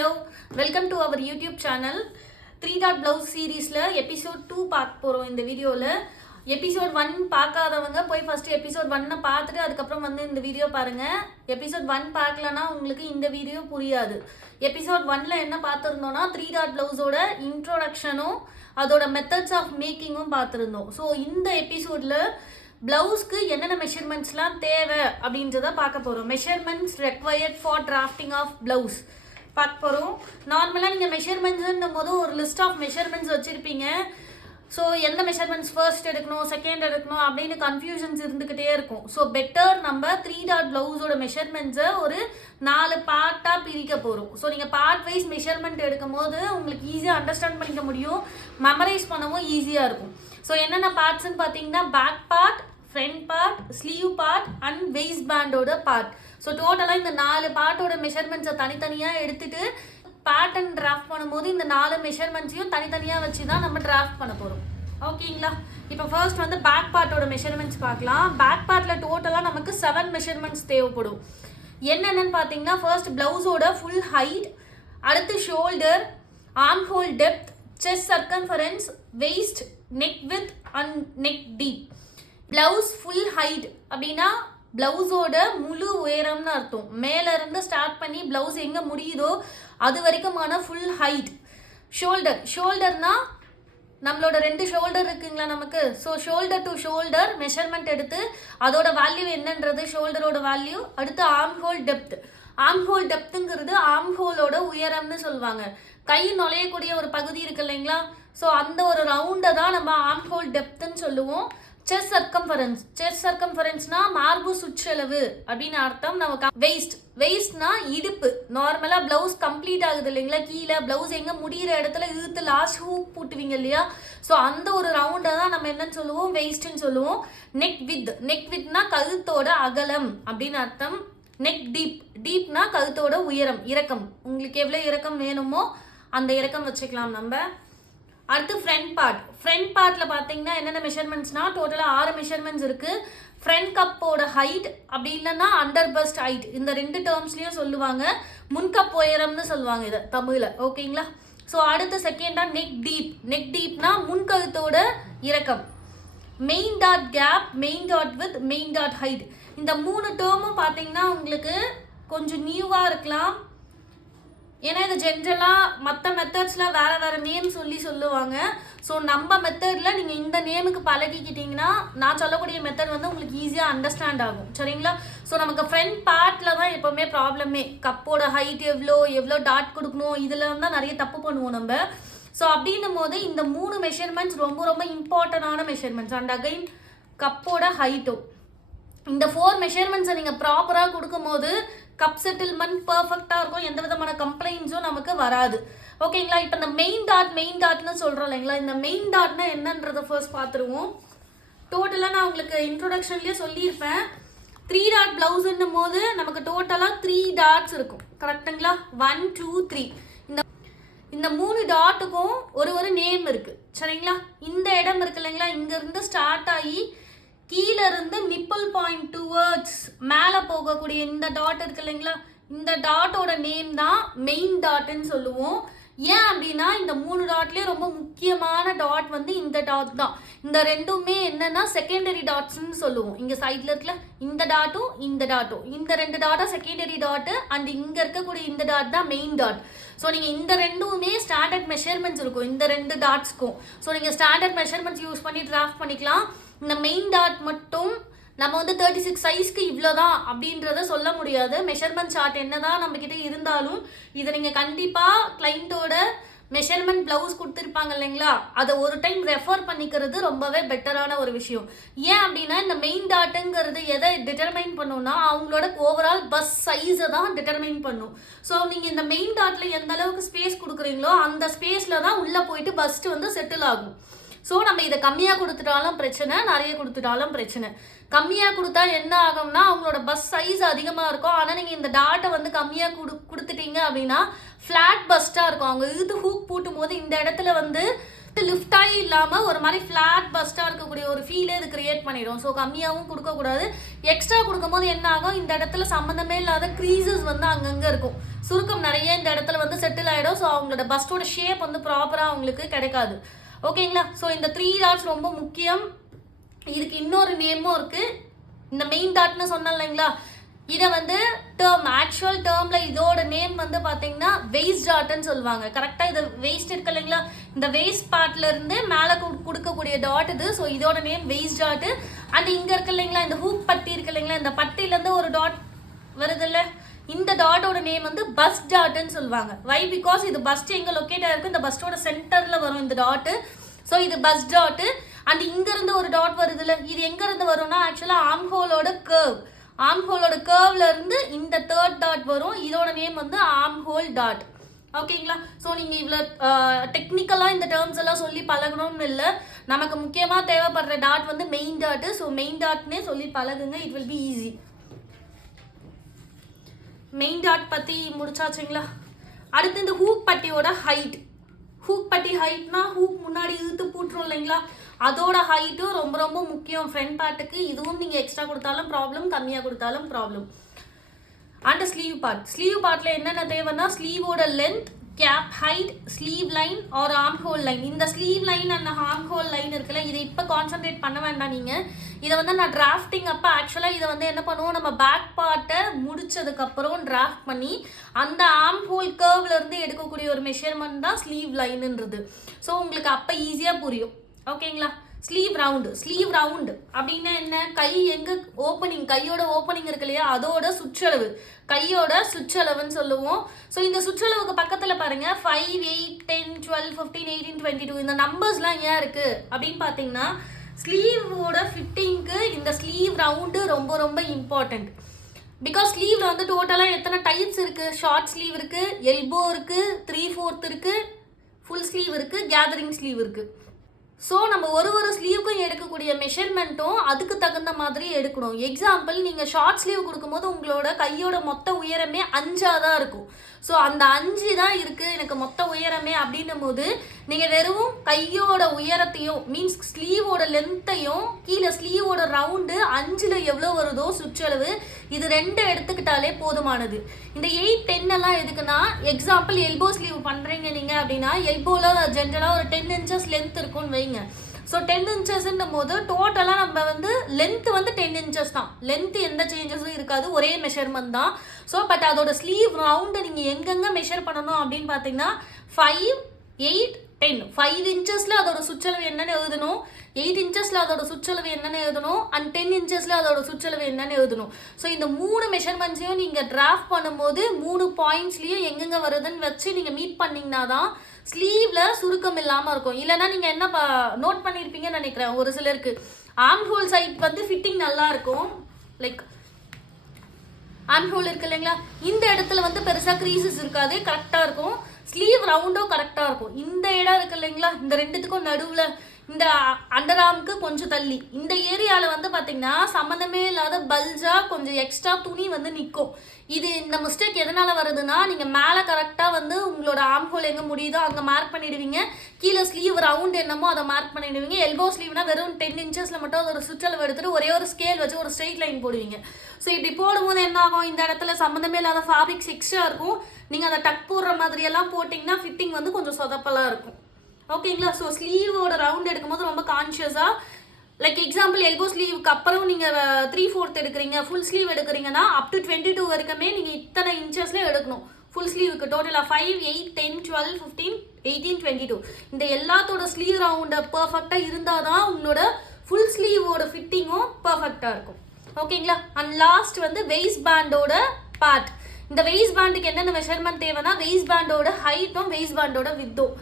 hello, welcome to our YouTube channel. 3 dot blouse series la episode 2 பார்க்க போறோம் இந்த வீடியோல. எபிசோட் 1 பார்க்காதவங்க போய் ஃபர்ஸ்ட் எபிசோட் 1 பார்த்துட்டு அதுக்கப்புறம் வந்து இந்த வீடியோ பாருங்க. எபிசோட் 1 பார்க்கலனா உங்களுக்கு இந்த வீடியோ புரியாது. எபிசோட் 1ல என்ன பார்த்திருந்தோம்னா 3 dot blouse-ஓட இன்ட்ரோடக்ஷனும் அதோட மெத்தட்ஸ் ஆஃப் மேக்கிங்கும் பார்த்திருந்தோம். ஸோ இந்த எபிசோட்ல பிளவுஸ்க்கு என்னென்ன மெஷர்மெண்ட்ஸ்லாம் தேவை அப்படின்றத பார்க்க போகிறோம். Measurements required for drafting of blouse பார்க்க போகிறோம். நார்மலாக நீங்கள் மெஷர்மெண்ட்ஸ்ன்னும் போது ஒரு லிஸ்ட் ஆஃப் மெஷர்மெண்ட்ஸ் வச்சுருப்பீங்க. ஸோ எந்த மெஷர்மெண்ட்ஸ் ஃபர்ஸ்ட் எடுக்கணும் செகண்ட் எடுக்கணும் அப்படின்னு கன்ஃபியூஷன்ஸ் இருந்துக்கிட்டே இருக்கும். ஸோ பெட்டர் நம்ம 3 dot பிளவுஸோட மெஷர்மெண்ட்ஸை ஒரு 4 பார்ட்டாக பிரிக்க போகிறோம். ஸோ நீங்கள் பார்ட் வைஸ் மெஷர்மெண்ட் எடுக்கும் போது உங்களுக்கு ஈஸியாக அண்டர்ஸ்டாண்ட் பண்ணிக்க முடியும், மெமரைஸ் பண்ணவும் ஈஸியாக இருக்கும். ஸோ என்னென்ன பார்ட்ஸ்ன்னு பார்த்தீங்கன்னா back part, front part, sleeve part and waist பேண்டோட பார்ட். ஸோ டோட்டலாக இந்த 4 பார்ட்டோட மெஷர்மெண்ட்ஸை தனித்தனியாக எடுத்துட்டு பேட்டர்ன் டிராஃப்ட் பண்ணும்போது இந்த 4 மெஷர்மெண்ட்ஸையும் தனித்தனியாக வச்சு தான் நம்ம டிராஃப்ட் பண்ண போகிறோம். ஓகேங்களா? இப்போ ஃபர்ஸ்ட் வந்து பேக் பார்ட்டோட மெஷர்மெண்ட்ஸ் பார்க்கலாம். பேக் பார்ட்டில் டோட்டலாக நமக்கு 7 மெஷர்மெண்ட்ஸ் தேவைப்படும். என்னென்னு பார்த்தீங்கன்னா ஃபர்ஸ்ட் பிளவுஸோட ஃபுல் ஹைட், அடுத்து shoulder, arm hole depth, chest circumference, waist, neck width and neck deep. Blouse full height அப்படின்னா பிளவுஸோட முழு உயரம்னு அர்த்தம். மேல இருந்து ஸ்டார்ட் பண்ணி பிளவுஸ் எங்க முடியுதோ அது வரைக்குமான ஃபுல் ஹைட். ஷோல்டர்னா நம்மளோட 2 ஷோல்டர் இருக்குங்களா நமக்கு. So shoulder to shoulder measurement எடுத்து அதோட வேல்யூ என்னன்றது ஷோல்டரோட வேல்யூ. அடுத்து arm hole depth. Arm hole டெப்த்துங்கிறது ஆர்ம் ஹோலோட உயரம்னு சொல்லுவாங்க. கை நுழையக்கூடிய ஒரு பகுதி இருக்கு இல்லைங்களா, ஸோ அந்த ஒரு ரவுண்டை தான் நம்ம ஆர்ம் ஹோல் டெப்த்துன்னு சொல்லுவோம். செஸ்ட் சர்க்கம்ஃபரன்ஸ்னா மார்பு சுற்றளவு அப்படின்னு அர்த்தம். நமக்கு வெயிஸ்ட்னா இடுப்பு. நார்மலா பிளவுஸ் கம்ப்ளீட் ஆகுது இல்லைங்களா, கீழே பிளவுஸ் எங்க முடிகிற இடத்துல இழுத்து லாஸ்ட் ஹூப் போட்டுவீங்க இல்லையா, ஸோ அந்த ஒரு ரவுண்டை தான் நம்ம என்னன்னு சொல்லுவோம், வெயிஸ்ட்ன்னு சொல்லுவோம். நெக் வித்னா கழுத்தோட அகலம் அப்படின்னு அர்த்தம். நெக் டீப்னா கழுத்தோட உயரம், இறக்கம். உங்களுக்கு எவ்வளோ இறக்கம் வேணுமோ அந்த இறக்கம் வச்சுக்கலாம் நம்ம. அடுத்து ஃப்ரண்ட் பார்ட்டில் பார்த்தீங்கன்னா என்னென்ன மெஷர்மெண்ட்ஸ்னா டோட்டலாக 6 மெஷர்மெண்ட்ஸ் இருக்குது. ஃப்ரண்ட் கப்போட ஹைட் அப்படி இல்லைன்னா அண்டர் பஸ்ட் ஹைட், இந்த 2 டேர்ம்ஸ்லையும் சொல்லுவாங்க. முன்கப் உயரம்னு சொல்லுவாங்க இதை தமிழில். ஓகேங்களா? ஸோ அடுத்து செகண்டாக நெக் டீப்னா முன்கழுத்தோட இறக்கம். Main dot cap, main dot width, main dot height. இந்த 3 டேர்மும் பார்த்தீங்கன்னா உங்களுக்கு கொஞ்சம் நியூவாக இருக்கலாம். ஏன்னா இது ஜென்ரலாக மற்ற மெத்தட்ஸில் வேறு நேம் சொல்லுவாங்க. ஸோ நம்ம மெத்தடில் நீங்கள் இந்த நேமுக்கு பழகிக்கிட்டிங்கன்னா நான் சொல்லக்கூடிய மெத்தட் வந்து உங்களுக்கு ஈஸியாக அண்டர்ஸ்டாண்ட் ஆகும். சரிங்களா? ஸோ நமக்கு ஃப்ரண்ட் பார்ட்டில் தான் எப்போவுமே ப்ராப்ளமே. கப்போட ஹைட் எவ்வளோ டாட் கொடுக்கணும், இதில் தான் நிறைய தப்பு பண்ணுவோம் நம்ம. ஸோ அப்படின்னும் போது இந்த 3 மெஷர்மெண்ட்ஸ் ரொம்ப இம்பார்ட்டண்டான மெஷர்மெண்ட்ஸ். அண்ட் அகைன் கப்போட ஹைட்டும் இந்த 4 மெஷர்மெண்ட்ஸை நீங்கள் ப்ராப்பராக கொடுக்கும் போது கப் செட்டில்மெண்ட் பர்ஃபெக்டாக இருக்கும், எந்த விதமான கம்ப்ளைண்ட்ஸும் நமக்கு வராது. ஓகேங்களா? இப்போ இந்த மெயின் டாட்னு சொல்கிறோம் இல்லைங்களா, இந்த மெயின் டாட்னா என்னன்றதை ஃபர்ஸ்ட் பார்த்துருவோம். டோட்டலாக நான் உங்களுக்கு இன்ட்ரோடக்ஷன்லேயே சொல்லியிருப்பேன். 3 dot பிளவுஸ்ன்னும் போது நமக்கு டோட்டலாக 3 டாட்ஸ் இருக்கும். கரெக்டுங்களா? 1 2 3. இந்த 3 டாட்டுக்கும் ஒரு நேம் இருக்குது. சரிங்களா? இந்த இடம் இருக்கு இல்லைங்களா, இங்கேருந்து ஸ்டார்ட் ஆகி கீழே இருந்து நிப்பிள் பாயிண்ட் டுவர்ட்ஸ் மேலே போகக்கூடிய இந்த டாட் இருக்கு இல்லைங்களா, இந்த டாட்டோட நேம் தான் மெயின் டாட்னு சொல்லுவோம். ஏன் அப்படின்னா இந்த 3 டாட்லேயே ரொம்ப முக்கியமான டாட் வந்து இந்த டாட் தான். இந்த ரெண்டுமே என்னன்னா செகண்டரி டாட்ஸ்ன்னு சொல்லுவோம். இங்கே சைடில் இருக்கல இந்த டாட்டும் இந்த 2 டாட்டும் செகண்டரி டாட்டு. அண்ட் இங்கே இருக்கக்கூடிய இந்த டாட் தான் மெயின் டாட். ஸோ நீங்கள் இந்த ரெண்டுமே ஸ்டாண்டர்ட் மெஷர்மெண்ட்ஸ் இருக்கும் இந்த 2 டாட்ஸ்க்கும். ஸோ நீங்கள் ஸ்டாண்டர்ட் மெஷர்மெண்ட்ஸ் யூஸ் பண்ணி டிராஃப்ட் பண்ணிக்கலாம். இந்த மெயின் டாட் மட்டும் நம்ம வந்து 36 சைஸ்க்கு இவ்வளோதான் அப்படின்றத சொல்ல முடியாது. மெஷர்மெண்ட் சார்ட் என்னதான் நம்ம கிட்ட இருந்தாலும் இதை நீங்கள் கண்டிப்பாக கிளைண்ட்டோட மெஷர்மெண்ட் பிளவுஸ் கொடுத்துருப்பாங்க இல்லைங்களா, அதை ஒரு டைம் ரெஃபர் பண்ணிக்கிறது ரொம்பவே பெட்டரான ஒரு விஷயம். ஏன் அப்படின்னா இந்த மெயின் டாட்டுங்கிறது எதை டிட்டர்மைன் பண்ணுன்னா அவங்களோட ஓவரால் பஸ் சைஸை தான் டிட்டர்மைன் பண்ணும். ஸோ நீங்கள் இந்த மெயின் டாட்டில் எந்த அளவுக்கு ஸ்பேஸ் கொடுக்குறீங்களோ அந்த ஸ்பேஸில் தான் உள்ளே போயிட்டு பஸ்ட் வந்து செட்டில் ஆகும். ஸோ நம்ம இதை கம்மியாக கொடுத்துட்டாலும் பிரச்சனை, நிறைய கொடுத்துட்டாலும் பிரச்சனை. கம்மியாக கொடுத்தா என்ன ஆகும்னா அவங்களோட பஸ் சைஸ் அதிகமாக இருக்கும். ஆனால் நீங்கள் இந்த டாட்டை வந்து கம்மியாக கொடுத்துட்டீங்க அப்படின்னா ஃப்ளாட் பஸ்ட்டாக இருக்கும். அவங்க இது ஹூக் பூட்டும் போது இந்த இடத்துல வந்து லிஃப்டாகி இல்லாமல் ஒரு மாதிரி ஃப்ளாட் பஸ்ட்டாக இருக்கக்கூடிய ஒரு ஃபீலே இது கிரியேட் பண்ணிடும். ஸோ கம்மியாகவும் கொடுக்கக்கூடாது. எக்ஸ்ட்ரா கொடுக்கும் போது என்ன ஆகும், இந்த இடத்துல சம்மந்தமே இல்லாத க்ரீசஸ் வந்து அங்கங்கே இருக்கும். சுருக்கம் நிறைய இந்த இடத்துல வந்து செட்டில் ஆகிடும். ஸோ அவங்களோட பஸ்டோட ஷேப் வந்து ப்ராப்பராக அவங்களுக்கு கிடைக்காது. ஓகேங்களா? ஸோ இந்த 3 டாட்ஸ் ரொம்ப முக்கியம். இதுக்கு இன்னொரு நேமும் இருக்குது. இந்த மெயின் டாட்னு சொன்னேன் இல்லைங்களா, இதை வந்து டேர்ம், ஆக்சுவல் டேர்மில் இதோட நேம் வந்து பார்த்தீங்கன்னா வெயிஸ்ட் டாட்னு சொல்லுவாங்க. கரெக்டாக இது வெயிஸ்ட் இருக்கு இல்லைங்களா, இந்த வெயிஸ்ட் பார்ட்லேருந்து மேலே கொடுக்கக்கூடிய டாட் இது. ஸோ இதோட நேம் வெயிஸ்ட் டாட்டு. அண்ட் இங்கே இருக்கு இல்லைங்களா, இந்த ஹூக் பட்டி இருக்கு இல்லைங்களா, இந்த பட்டியிலேருந்து ஒரு டாட் வருது இல்லை, இந்த டாட்டோட நேம் வந்து பஸ்ட் டாட்னு சொல்லுவாங்க. வை? பிகாஸ் இது பஸ்ட் எங்கே லொக்கேட் ஆகிருக்கு, இந்த பஸ்டோட சென்டரில் வரும் இந்த டாட்டு. ஸோ இது பஸ்ட் டாட்டு. அண்ட் இங்கேருந்து ஒரு டாட் வருது இல்லை, இது எங்கேருந்து வரும்னா ஆக்சுவலாக ஆம்ஹோலோட கர்வ், ஆம்ஹோலோட கர்வ்ல இருந்து இந்த 3rd டாட் வரும். இதோட நேம் வந்து ஆம்ஹோல் டாட். ஓகேங்களா? ஸோ நீங்கள் இவ்வளோ டெக்னிக்கலாக இந்த டேர்ம்ஸ் எல்லாம் சொல்லி பழகணும்னு இல்லை. நமக்கு முக்கியமாக தேவைப்படுற டாட் வந்து மெயின் டாட்டு. ஸோ மெயின் டாட்னே சொல்லி பழகுங்க, it will be easy. Main dot பற்றி முடிச்சாச்சுங்களா? அடுத்து இந்த ஹூக் பட்டியோட ஹைட். ஹூக் பட்டி ஹைட்னா ஹூக் முன்னாடி இழுத்து பூட்டுறோம் இல்லைங்களா, அதோட ஹைட்டும் ரொம்ப ரொம்ப முக்கியம் ஃப்ரண்ட் பார்ட்டுக்கு. இதுவும் நீங்கள் எக்ஸ்ட்ரா கொடுத்தாலும் ப்ராப்ளம், கம்மியாக கொடுத்தாலும் problem. And sleeve part. Sleeve பார்ட்டில் என்னென்ன தேவைன்னா ஸ்லீவோட length, cap height, sleeve line or arm hole line. இந்த sleeve line and arm hole line இருக்குல்ல, இதை இப்போ கான்சென்ட்ரேட் பண்ண வேண்டாம் நீங்கள். இதை வந்து நான் டிராஃப்டிங் அப்போ ஆக்சுவலாக இதை வந்து என்ன பண்ணுவோம், நம்ம பேக் பார்ட்டை முடிச்சதுக்கப்புறம் டிராஃப்ட் பண்ணி அந்த ஆர்ம் ஹோல் கர்வ்லேருந்து எடுக்கக்கூடிய ஒரு மெஷர்மெண்ட் தான் ஸ்லீவ் லைனுன்றது. ஸோ உங்களுக்கு அப்போ ஈஸியாக புரியும். ஓகேங்களா? Sleeve round. ஸ்லீவ் ரவுண்டு அப்படின்னா என்ன, கை எங்கே ஓப்பனிங், கையோட ஓப்பனிங் இருக்கு இல்லையா, அதோட சுற்றளவு, கையோட சுற்றளவுன்னு சொல்லுவோம். ஸோ இந்த சுற்றளவுக்கு பக்கத்தில் பாருங்கள் 5, 8, 10, 12, 15, 18, 22 இந்த நம்பர்ஸ்லாம் ஏன் இருக்குது அப்படின்னு பார்த்தீங்கன்னா ஸ்லீவோட ஃபிட்டிங்க்கு இந்த ஸ்லீவ் ரவுண்டு ரொம்ப ரொம்ப இம்பார்ட்டண்ட். பிகாஸ் ஸ்லீவில் வந்து டோட்டலாக எத்தனை டைப்ஸ் இருக்குது, ஷார்ட் ஸ்லீவ் இருக்குது, எல்போ இருக்குது, 3/4 இருக்குது, ஃபுல் ஸ்லீவ் இருக்குது, கேதரிங் ஸ்லீவ் இருக்குது. ஸோ நம்ம ஒரு ஸ்லீவுக்கும் எடுக்கக்கூடிய மெஷர்மெண்ட்டும் அதுக்கு தகுந்த மாதிரி எடுக்கணும். எக்ஸாம்பிள், நீங்கள் ஷார்ட் ஸ்லீவ் கொடுக்கும்போது உங்களோட கையோட மொத்த உயரமே 5 தான் இருக்கும். ஸோ அந்த 5 தான் இருக்குது எனக்கு மொத்த உயரமே அப்படின்னும் போது நீங்கள் வெறும் கையோட உயரத்தையும் மீன்ஸ் ஸ்லீவோட லென்த்தையும் கீழே ஸ்லீவோட ரவுண்டு 5ல் எவ்வளோ வருதோ சுற்றளவு, இது 2 எடுத்துக்கிட்டாலே போதுமானது. இந்த 8, 10 எல்லாம் எதுக்குன்னா, எக்ஸாம்பிள் எல்போ ஸ்லீவ் பண்ணுறீங்க நீங்கள் அப்படின்னா எல்போவில் ஜென்ரலாக ஒரு 10 inches லென்த் இருக்கும்னு வைங்க. ஸோ 10 inchesன்னும் போது டோட்டலாக நம்ம வந்து லென்த் வந்து 10 inches தான். லென்த் எந்த சேஞ்சஸும் இருக்காது, ஒரே மெஷர்மெண்ட் தான். ஸோ பட் அதோட ஸ்லீவ் ரவுண்டை நீங்கள் எங்கெங்கே மெஷர் பண்ணணும் அப்படின்னு பார்த்தீங்கன்னா 5, 8, 10. 5 inchesல அதோட சுற்றளவு என்னன்னு எழுதணும், 8 inchesல அதோட சுற்றளவு என்னன்னு எழுதணும், அண்ட் 10 inchesல அதோட சுற்றளவு என்னன்னு எழுதணும். ஸோ இந்த 3 மெஷர்மெண்ட்ஸையும் நீங்கள் டிராஃப்ட் பண்ணும்போது 3 பாயிண்ட்ஸ்லையும் எங்கெங்கே வருதுன்னு வச்சு நீங்கள் மீட் பண்ணிங்கன்னா தான் ஸ்லீவில் சுருக்கம் இல்லாமல் இருக்கும். இல்லைனா நீங்கள் என்ன நோட் பண்ணியிருப்பீங்கன்னு நினைக்கிறேன், ஒரு சிலருக்கு ஆர்ம் ஹோல் சைட் வந்து ஃபிட்டிங் நல்லா இருக்கும். லைக் ஆர்ம் ஹோல் இருக்கு இல்லைங்களா, இந்த இடத்துல வந்து பெருசாக க்ரீசஸ் இருக்காது, கரெக்டாக இருக்கும். ஸ்லீவ் ரவுண்டும் கரெக்டாக இருக்கும். இந்த இடம் இருக்கு இல்லைங்களா, இந்த ரெண்டுத்துக்கும் நடுவில் இந்த அண்டர் ஆர்முக்கு கொஞ்சம் தள்ளி இந்த ஏரியாவில் வந்து பார்த்தீங்கன்னா சம்மந்தமே இல்லாத பல்ஜாக கொஞ்சம் எக்ஸ்ட்ரா துணி வந்து நிற்கும். இது இந்த மிஸ்டேக் எதனால் வருதுன்னா, நீங்கள் மேலே கரெக்டாக வந்து உங்களோட ஆர்ம் ஹோல் எங்கே முடியுதோ அங்கே மார்க் பண்ணிடுவீங்க, கீழே ஸ்லீவ் ரவுண்ட் என்னமோ அதை மார்க் பண்ணிடுவீங்க. எல்போ ஸ்லீவ்னா வெறும் 10 inchesல மட்டும் அதோட சுற்றளவு எடுத்துட்டு ஒரே ஒரு ஸ்கேல் வச்சு ஒரு ஸ்ட்ரெயிட் லைன் போடுவீங்க. ஸோ இப்படி போடும்போது என்ன ஆகும், இந்த இடத்துல சம்மந்தமே இல்லாத ஃபேப்ரிக்ஸ் எக்ஸ்ட்ரா இருக்கும். நீங்கள் அதை டக் போடுற மாதிரியெல்லாம் போட்டிங்கன்னா ஃபிட்டிங் வந்து கொஞ்சம் சொதப்பலாக இருக்கும். ஓகேங்களா? ஸோ ஸ்லீவோட ரவுண்ட் எடுக்கும்போது ரொம்ப கான்ஷியஸாக, லைக் எக்ஸாம்பிள் எல்போ ஸ்லீவுக்கு அப்புறம் நீங்கள் 3/4 எடுக்கிறீங்க, ஃபுல் ஸ்லீவ் எடுக்கிறீங்கன்னா அப் டு 22 வரைக்குமே நீங்கள் இத்தனை இன்ச்சஸில் எடுக்கணும். ஃபுல் ஸ்லீவுக்கு டோட்டலாக 5, 8, 10, 12, 15, 18, 22 இந்த எல்லாத்தோட ஸ்லீவ் ரவுண்டை பர்ஃபெக்டாக இருந்தால் தான் உங்களோட ஃபுல் ஸ்லீவோட ஃபிட்டிங்கும் பர்ஃபெக்டாக இருக்கும். ஓகேங்களா? அண்ட் லாஸ்ட் வந்து வெயிஸ்ட் பேண்டோட பார்ட். இந்த வெயிஸ்ட் பேண்டுக்கு என்னென்ன மெஷர்மெண்ட் தேவைன்னா வெயிஸ்ட் பேண்டோட ஹைட்டும் வெயிஸ்ட் பேண்டோட வித்தும்,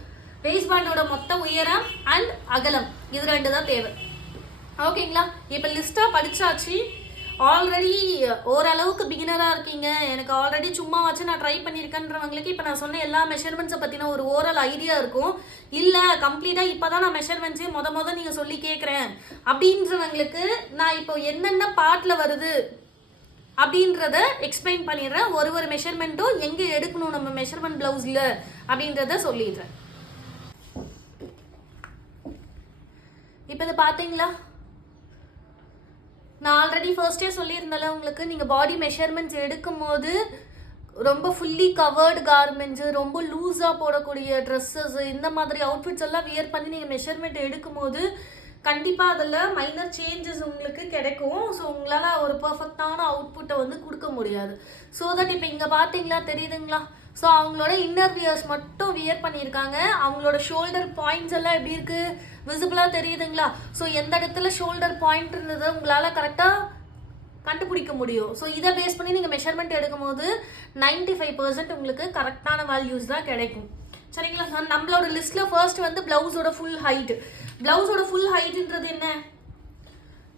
வெயிஸ்ட் பேண்டோட மொத்த உயரம் அண்ட் அகலம், இது 2 தான் தேவை. ஓகேங்களா? இப்போ லிஸ்ட்டாக படித்தாச்சு. ஆல்ரெடி ஓரளவுக்கு பிகினராக இருக்கீங்க, எனக்கு ஆல்ரெடி சும்மா வச்சு நான் ட்ரை பண்ணியிருக்கேன்றவங்களுக்கு இப்போ நான் சொன்ன எல்லா மெஷர்மெண்ட்ஸை பற்றின ஒரு ஓரல் ஐடியா இருக்கும். இல்லை கம்ப்ளீட்டாக இப்போ தான் நான் மெஷர்மெண்ட்ஸே மொதல் நீங்கள் சொல்லி கேட்குறேன் அப்படின்றவங்களுக்கு நான் இப்போ என்னென்ன பார்ட்டில் வருது அப்படின்றத எக்ஸ்பிளைன் பண்ணிடுறேன். ஒரு மெஷர்மெண்ட்டும் எங்கே எடுக்கணும் நம்ம மெஷர்மெண்ட் ப்ளவுஸில் அப்படின்றத சொல்லிடுறேன். இப்போ இதை பார்த்தீங்களா, நான் ஆல்ரெடி ஃபர்ஸ்டே சொல்லியிருந்தேன்ல உங்களுக்கு, நீங்கள் பாடி மெஷர்மெண்ட்ஸ் எடுக்கும் போது ரொம்ப ஃபுல்லி கவர்டு கார்மெண்ட்ஸு, ரொம்ப லூஸாக போடக்கூடிய ட்ரெஸ்ஸஸ், இந்த மாதிரி அவுட்ஃபிட்ஸ் எல்லாம் வியர் பண்ணி நீங்கள் மெஷர்மெண்ட் எடுக்கும்போது கண்டிப்பாக அதில் மைனர் சேஞ்சஸ் உங்களுக்கு கிடைக்கும். ஸோ உங்களால் ஒரு பர்ஃபெக்டான அவுட்புட்டை வந்து கொடுக்க முடியாது. ஸோ தட் இப்போ இங்கே பார்த்தீங்களா, தெரியுதுங்களா? ஸோ அவங்களோட இன்னர் வியர்ஸ் மட்டும் வியர் பண்ணியிருக்காங்க. அவங்களோட ஷோல்டர் பாயிண்ட்ஸ் எல்லாம் எப்படி இருக்குது, விசிபிளாக தெரியுதுங்களா? ஸோ எந்த இடத்துல ஷோல்டர் பாயிண்ட் இருந்தது உங்களால் கரெக்டாக கண்டுபிடிக்க முடியும். ஸோ இதை பேஸ் பண்ணி நீங்கள் மெஷர்மெண்ட் எடுக்கும்போது 95% உங்களுக்கு கரெக்டான வேல்யூஸ் தான் கிடைக்கும். சரிங்களா? நம்மளோட லிஸ்ட்டில் ஃபர்ஸ்ட் வந்து ப்ளவுஸோட ஃபுல் ஹைட்டு. ப்ளவுஸோட ஃபுல் ஹைட்டுன்றது என்ன,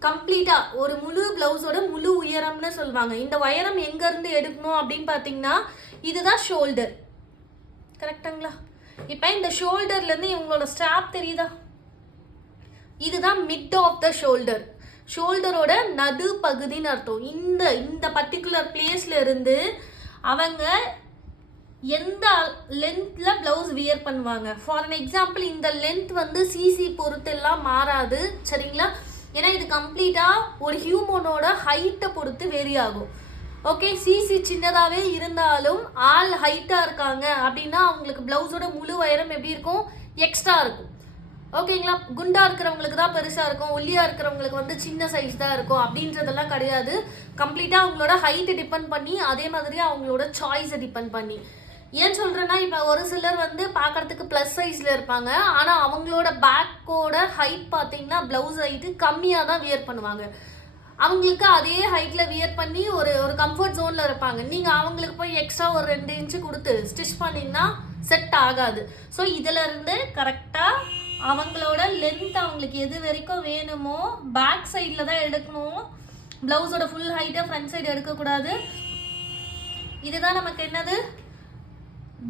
கம்ப்ளீட்டாக ஒரு முழு ப்ளவுஸோட முழு உயரம்னு சொல்லுவாங்க. இந்த உயரம் எங்கேருந்து எடுக்கணும் அப்படின்னு பார்த்தீங்கன்னா இதுதான் ஷோல்டர். கரெக்டுங்களா? இப்போ இந்த ஷோல்டர்லேருந்து இவங்களோட ஸ்ட்ராப் தெரியுதா, இதுதான் மிட் ஆஃப் த ஷோல்டர். ஷோல்டரோட நடு பகுதின்னு அர்த்தம். இந்த பர்டிகுலர் பிளேஸ்ல இருந்து அவங்க எந்த லென்த்தில் ப்ளவுஸ் வியர் பண்ணுவாங்க. ஃபார் அன் எக்ஸாம்பிள் இந்த லென்த் வந்து சிசி பொறுத்தெல்லாம் மாறாது. சரிங்களா? ஏன்னா இது கம்ப்ளீட்டாக ஒரு ஹியூமனோட ஹைட்டை பொறுத்து வேரி ஆகும். ஓகே, சிசி சின்னதாகவே இருந்தாலும் ஆள் ஹைட்டாக இருக்காங்க அப்படின்னா அவங்களுக்கு ப்ளவுஸோட முழு உயரம் எப்படி இருக்கும், எக்ஸ்ட்ரா இருக்கும். ஓகேங்களா? குண்டா இருக்கிறவங்களுக்கு தான் பெருசாக இருக்கும், ஒல்லியாக இருக்கிறவங்களுக்கு வந்து சின்ன சைஸ் தான் இருக்கும் அப்படின்றதெல்லாம் கிடையாது. கம்ப்ளீட்டாக அவங்களோட ஹைட்டை டிபெண்ட் பண்ணி, அதே மாதிரி அவங்களோட சாய்ஸை டிபெண்ட் பண்ணி. ஏன் சொல்கிறேன்னா, இப்போ ஒரு சிலர் வந்து பார்க்குறதுக்கு ப்ளஸ் சைஸில் இருப்பாங்க, ஆனால் அவங்களோட பேக்கோட ஹைட் பார்த்தீங்கன்னா ப்ளவுஸ் ஹைட்டு கம்மியாக தான் வியர் பண்ணுவாங்க. அவங்களுக்கு அதே ஹைட்டில் வியர் பண்ணி ஒரு கம்ஃபர்ட் ஜோனில் இருப்பாங்க. நீங்கள் அவங்களுக்கு போய் எக்ஸ்ட்ரா ஒரு 2 இன்ச்சு கொடுத்து ஸ்டிச் பண்ணிங்கன்னா செட் ஆகாது. ஸோ இதிலேருந்து கரெக்டாக அவங்களோட லென்த் அவங்களுக்கு எது வரைக்கும் வேணுமோ பேக் சைடில் தான் எடுக்கணும். ப்ளவுஸோட ஃபுல் ஹைட்டை ஃப்ரண்ட் சைடு எடுக்கக்கூடாது. இதுதான் நமக்கு என்னது,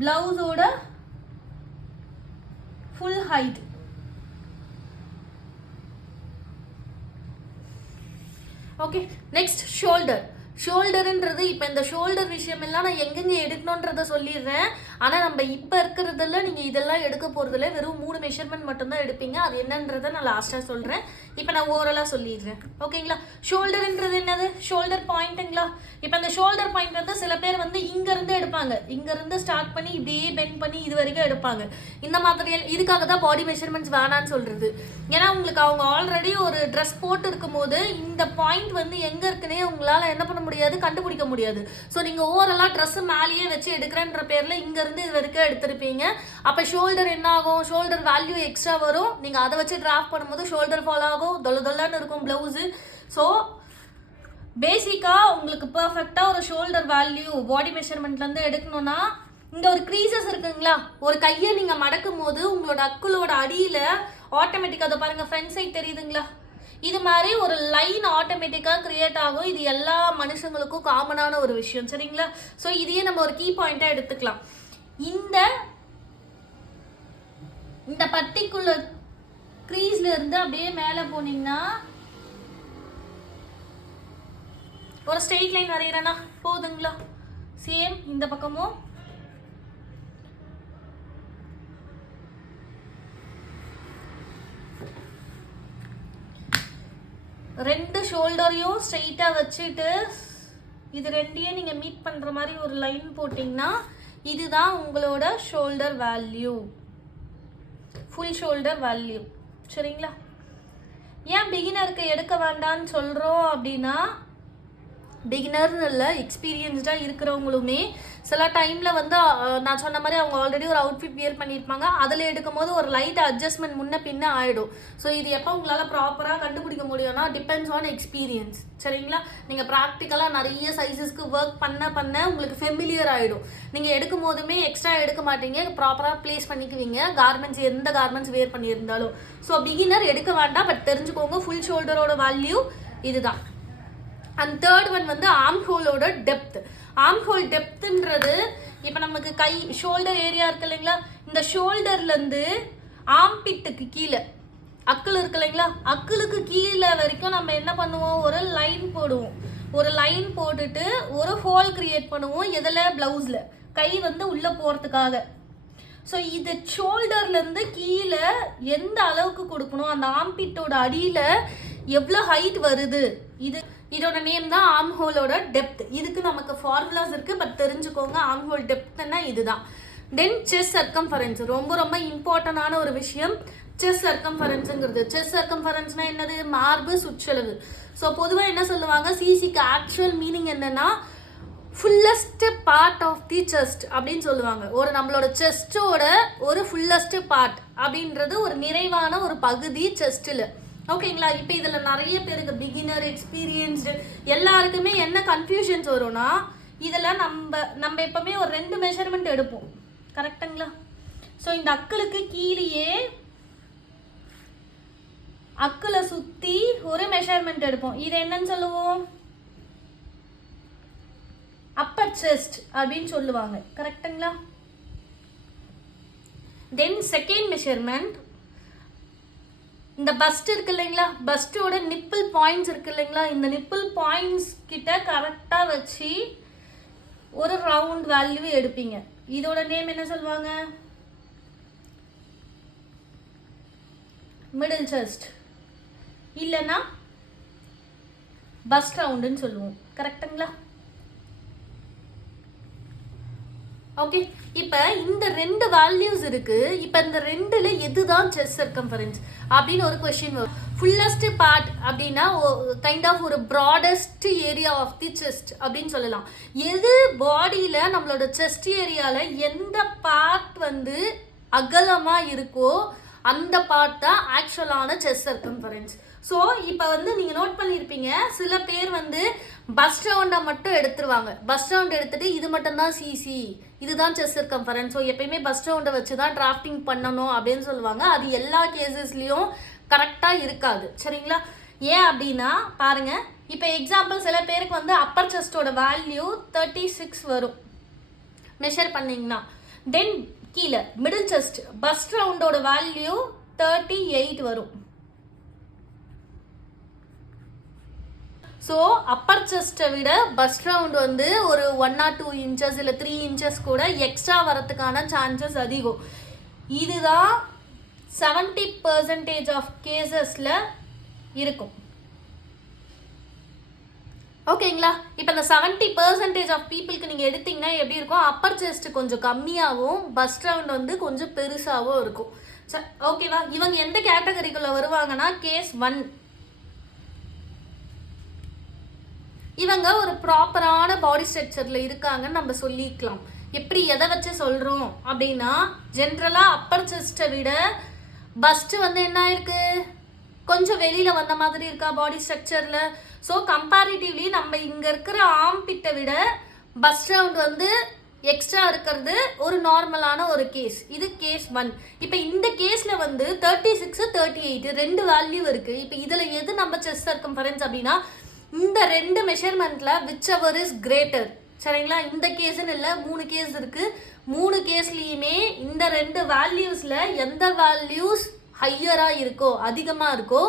ப்ளவுஸோட full height. Okay, next shoulder. ஷோல்டருன்றது இப்போ இந்த ஷோல்டர் விஷயம் எல்லாம் நான் எங்கெங்கே எடுக்கணுன்றதை சொல்லிடுறேன். ஆனால் நம்ம இப்போ இருக்கிறதுல நீங்கள் இதெல்லாம் எடுக்க போகிறதுல வெறும் 3 மெஷர்மெண்ட் மட்டும்தான் எடுப்பீங்க. அது என்னன்றதை நான் லாஸ்ட்டாக சொல்கிறேன். இப்போ நான் ஓவராலாக சொல்லிடுறேன். ஓகேங்களா? ஷோல்டருன்றது என்னது, ஷோல்டர் பாயிண்ட்டுங்களா? இப்போ அந்த ஷோல்டர் பாயிண்ட் வந்து சில பேர் வந்து இங்கேருந்து எடுப்பாங்க, இங்கேருந்து ஸ்டார்ட் பண்ணி இப்படியே பெண்ட் பண்ணி இது வரைக்கும் எடுப்பாங்க. இந்த மாதிரி இதுக்காக தான் பாடி மெஷர்மெண்ட்ஸ் வேணான்னு சொல்கிறது. ஏன்னா உங்களுக்கு அவங்க ஆல்ரெடி ஒரு ட்ரெஸ் போட்டு இருக்கும் போது இந்த பாயிண்ட் வந்து எங்கே இருக்குன்னே உங்களால் என்ன பண்ண முடியாது, கண்டுபிடிக்க முடியாது. ஸோ நீங்கள் ஓவராலாக ட்ரெஸ்ஸு மேலேயே வச்சு எடுக்கிறேன்ற பேரில் இங்கேருந்து இது வரைக்கும் எடுத்திருப்பீங்க. அப்போ ஷோல்டர் என்ன ஆகும், ஷோல்டர் வேல்யூ எக்ஸ்ட்ரா வரும். நீங்கள் அதை வச்சு டிராஃப்ட் பண்ணும்போது ஷோல்டர் ஃபால் ஆகும், தொல்லான்னு இருக்கும் ப்ளவுஸு. ஸோ பேசிக்காக உங்களுக்கு பர்ஃபெக்டாக ஒரு ஷோல்டர் வேல்யூ பாடி மெஷர்மெண்ட்லேருந்து எடுக்கணும்னா இந்த ஒரு க்ரீசஸ் இருக்குங்களா, ஒரு கையை நீங்கள் மடக்கும் போது உங்களோட அக்குளோட அடியில் ஆட்டோமேட்டிக்காக அதை பாருங்கள், ஃப்ரண்ட் சைட் தெரியுதுங்களா, இது மாதிரி ஒரு லைன் ஆட்டோமேட்டிக்காக கிரியேட் ஆகும். இது எல்லா மனுஷங்களுக்கும் காமனான ஒரு விஷயம். சரிங்களா? ஸோ இதையே நம்ம ஒரு கீ பாயிண்ட்டாக எடுத்துக்கலாம். இந்த பர்டிகுலர் க்ரீஸ்ல இருந்து அப்படியே மேலே போனீங்கன்னா ஒரு ஸ்ட்ரெயிட் லைன் வரைகிறேன்னா போதுங்களா? சேம் இந்த பக்கமும் ரெண்டு ஷோல்டரையும் ஸ்ட்ரெயிட்டாக வச்சுட்டு இது ரெண்டையும் நீங்கள் மீட் பண்ணுற மாதிரி ஒரு லைன் போட்டிங்கன்னா இதுதான் உங்களோட shoulder value, full shoulder value. சரிங்களா? ஏன் பிகினருக்கு எடுக்க வேண்டான்னு சொல்கிறோம் அப்படின்னா, பிகினர்னு இல்லை, எக்ஸ்பீரியன்ஸ்டாக இருக்கிறவங்களுமே சில டைமில் வந்து நான் சொன்ன மாதிரி அவங்க ஆல்ரெடி ஒரு அவுட்ஃபிட் வியர் பண்ணியிருப்பாங்க, அதில் எடுக்கும் போது ஒரு லைட் அட்ஜஸ்ட்மெண்ட் முன்ன பின்ன ஆகிடும். ஸோ இது எப்போ உங்களால் ப்ராப்பராக கண்டுபிடிக்க முடியும்னா டிபெண்ட்ஸ் ஆன் எக்ஸ்பீரியன்ஸ். சரிங்களா? நீங்கள் ப்ராக்டிக்கலாக நிறைய சைஸஸ்க்கு ஒர்க் பண்ண உங்களுக்கு ஃபெமிலியர் ஆகிடும். நீங்கள் எடுக்கும் போதுமே எக்ஸ்ட்ரா எடுக்க மாட்டீங்க, ப்ராப்பராக ப்ளேஸ் பண்ணிக்குவீங்க கார்மெண்ட்ஸ், எந்த கார்மெண்ட்ஸ் வியர் பண்ணியிருந்தாலும். ஸோ பிகினர் எடுக்க வேண்டாம், பட் தெரிஞ்சுக்கோங்க ஃபுல் ஷோல்டரோட வேல்யூ இதுதான். அண்ட் தேர்ட் ஒன் வந்து ஆர்ம் ஹோலோட டெப்த். ஆர்ம் ஹோல் டெப்த்ன்றது இப்போ நமக்கு கை ஷோல்டர் ஏரியா இருக்கு இல்லைங்களா, இந்த ஷோல்டர்லேருந்து ஆம்பிட்டுக்கு கீழே அக்கிள் இருக்கு இல்லைங்களா, அக்கிளுக்கு கீழே வரைக்கும் நம்ம என்ன பண்ணுவோம், ஒரு லைன் போடுவோம். ஒரு லைன் போட்டுட்டு ஒரு ஹோல் கிரியேட் பண்ணுவோம். எதில், ப்ளவுஸில், கை வந்து உள்ளே போகிறதுக்காக. ஸோ இது ஷோல்டர்லேருந்து கீழே எந்த அளவுக்கு கொடுக்கணும், அந்த ஆம்பிட்டோட அடியில் எவ்வளோ ஹைட் வருது, இதோட நேம் தான் ஆர்ம் ஹோலோட டெப்த். இதுக்கு நமக்கு ஃபார்முலாஸ் இருக்குது, பட் தெரிஞ்சுக்கோங்க ஆர்ம் ஹோல் டெப்த்னா இதுதான். தென் செஸ்ட் சர்க்கம்ஃபரன்ஸ், ரொம்ப ரொம்ப இம்பார்ட்டண்டான ஒரு விஷயம் செஸ்ட் சர்க்கம்ஃபரன்ஸுங்கிறது. செஸ்ட் சர்க்கம்ஃபரன்ஸ்னா என்னது, மார்பு சுற்றளவு. ஸோ பொதுவாக என்ன சொல்லுவாங்க, சிசிக்கு ஆக்சுவல் மீனிங் என்னன்னா fullest part of the chest அப்படின்னு சொல்லுவாங்க. ஒரு நம்மளோட செஸ்டோட ஒரு ஃபுல்லஸ்ட் பார்ட் அப்படின்றது ஒரு நிறைவான ஒரு பகுதி செஸ்ட்டில். ஓகேங்களா? இப்போ இதில் நிறைய பேருக்கு பிகினர், எக்ஸ்பீரியன்ஸ்டு எல்லாருக்குமே என்ன கன்ஃபியூஷன்ஸ் வரும்னா, இதில் நம்ம எப்பவுமே ஒரு 2 மெஷர்மெண்ட் எடுப்போம். கரெக்டுங்களா? ஸோ இந்த அக்களுக்கு கீழேயே அக்களை சுற்றி ஒரு மெஷர்மெண்ட் எடுப்போம். இது என்னன்னு சொல்லுவோம், அப்பர் செஸ்ட் அப்படின்னு சொல்லுவாங்க. கரெக்டுங்களா? தென் செகண்ட் மெஷர்மெண்ட், இந்த பஸ்ட் இருக்கு இல்லைங்களா, பஸ்டோட நிப்பிள் பாயிண்ட்ஸ் இருக்கு இல்லைங்களா, இந்த நிப்பிள் பாயிண்ட்ஸ் கிட்ட கரெக்டாக வச்சு ஒரு ரவுண்ட் வேல்யூ எடுப்பீங்க. இதோட நேம் என்ன சொல்லுவாங்க, மிடில் செஸ்ட் இல்லைன்னா பஸ்ட் ரவுண்டுன்னு சொல்லுவோம். கரெக்டுங்களா? ஓகே, இப்போ இந்த 2 வேல்யூஸ் இருக்கு. இப்போ இந்த 2ல எதுதான் செஸ்ட் சர்க்கம்ஃபரன்ஸ் அப்படின்னு ஒரு கொஸ்டின் வரும். ஃபுல்லஸ்ட் பார்ட் அப்படின்னா கைண்ட் ஆஃப் ஒரு ப்ராடஸ்ட் ஏரியா ஆஃப் தி செஸ்ட் அப்படின்னு சொல்லலாம். எது பாடியில் நம்மளோட செஸ்ட் ஏரியாவில் எந்த பார்ட் வந்து அகலமாக இருக்கோ அந்த பார்ட் தான் ஆக்சுவலான செஸ்ட் சர்க்கம்ஃபரன்ஸ். ஸோ இப்போ வந்து நீங்கள் நோட் பண்ணியிருப்பீங்க, சில பேர் வந்து பஸ்ட் ரவுண்டை மட்டும் எடுத்துருவாங்க. பஸ்ட் ரவுண்ட் எடுத்துட்டு இது மட்டும்தான் சிசி, இதுதான் செஸ்ட் சர்க்கம்ஃபரன்ஸ். ஸோ எப்பயுமே பஸ்ட் ரவுண்டை வச்சு தான் டிராஃப்டிங் பண்ணணும் அப்படின்னு சொல்லுவாங்க. அது எல்லா கேசஸ்லையும் கரெக்டாக இருக்காது. சரிங்களா? ஏன் அப்படின்னா பாருங்க, இப்போ எக்ஸாம்பிள் சில பேருக்கு வந்து அப்பர் செஸ்டோட வேல்யூ 36 வரும் மெஷர் பண்ணிங்கன்னா. தென் கீழே மிடில் செஸ்ட் பஸ்ட் ரவுண்டோட வேல்யூ 38 வரும். ஸோ அப்பர் செஸ்ட்டை விட பஸ்ட் ரவுண்ட் வந்து ஒரு 1 or 2 inches இல்லை 3 inches கூட எக்ஸ்ட்ரா வரத்துக்கான சான்சஸ் அதிகம். இதுதான் 70% ஆஃப் கேசஸில் இருக்கும். ஓகேங்களா? இப்போ இந்த 70% ஆஃப் பீப்புளுக்கு நீங்கள் எடுத்தீங்கன்னா எப்படி இருக்கும், அப்பர் செஸ்ட் கொஞ்சம் கம்மியாகவும் பஸ்ட் ரவுண்ட் வந்து கொஞ்சம் பெருசாகவும் இருக்கும். சரி, ஓகேவா? இவங்க எந்த கேட்டகரிக்குள்ளே வருவாங்கன்னா கேஸ் 1. இவங்க ஒரு ப்ராப்பரான பாடி ஸ்ட்ரக்சரில் இருக்காங்கன்னு நம்ம சொல்லிக்கலாம். எப்படி எதை வச்சு சொல்கிறோம் அப்படின்னா, ஜென்ரலாக அப்பர் செஸ்ட்டை விட பஸ்ட்டு வந்து என்ன இருக்கு, கொஞ்சம் வெளியில் வந்த மாதிரி இருக்கா பாடி ஸ்ட்ரக்சரில். ஸோ கம்பேரிட்டிவ்லி நம்ம இங்கே இருக்கிற ஆம்பிட்டை விட பஸ்ட் ரவுண்ட் வந்து எக்ஸ்ட்ரா இருக்கிறது ஒரு நார்மலான ஒரு கேஸ். இது கேஸ் 1. இப்போ இந்த கேஸில் வந்து 36, 38 2 வேல்யூ இருக்குது. இப்போ இதில் எது நம்ம செஸ்ட் சர்க்கம்ஃபரன்ஸ் அப்படின்னா, இந்த 2 மெஷர்மெண்ட்ல விச் எவர் இஸ் கிரேட்டர். சரிங்களா? இந்த கேஸ்ன்னு இல்லை, 3 கேஸ் இருக்கு. 3 கேஸ்லயுமே இந்த 2 வேல்யூஸ்ல எந்த வேல்யூஸ் ஹையரா இருக்கோ, அதிகமா இருக்கோ,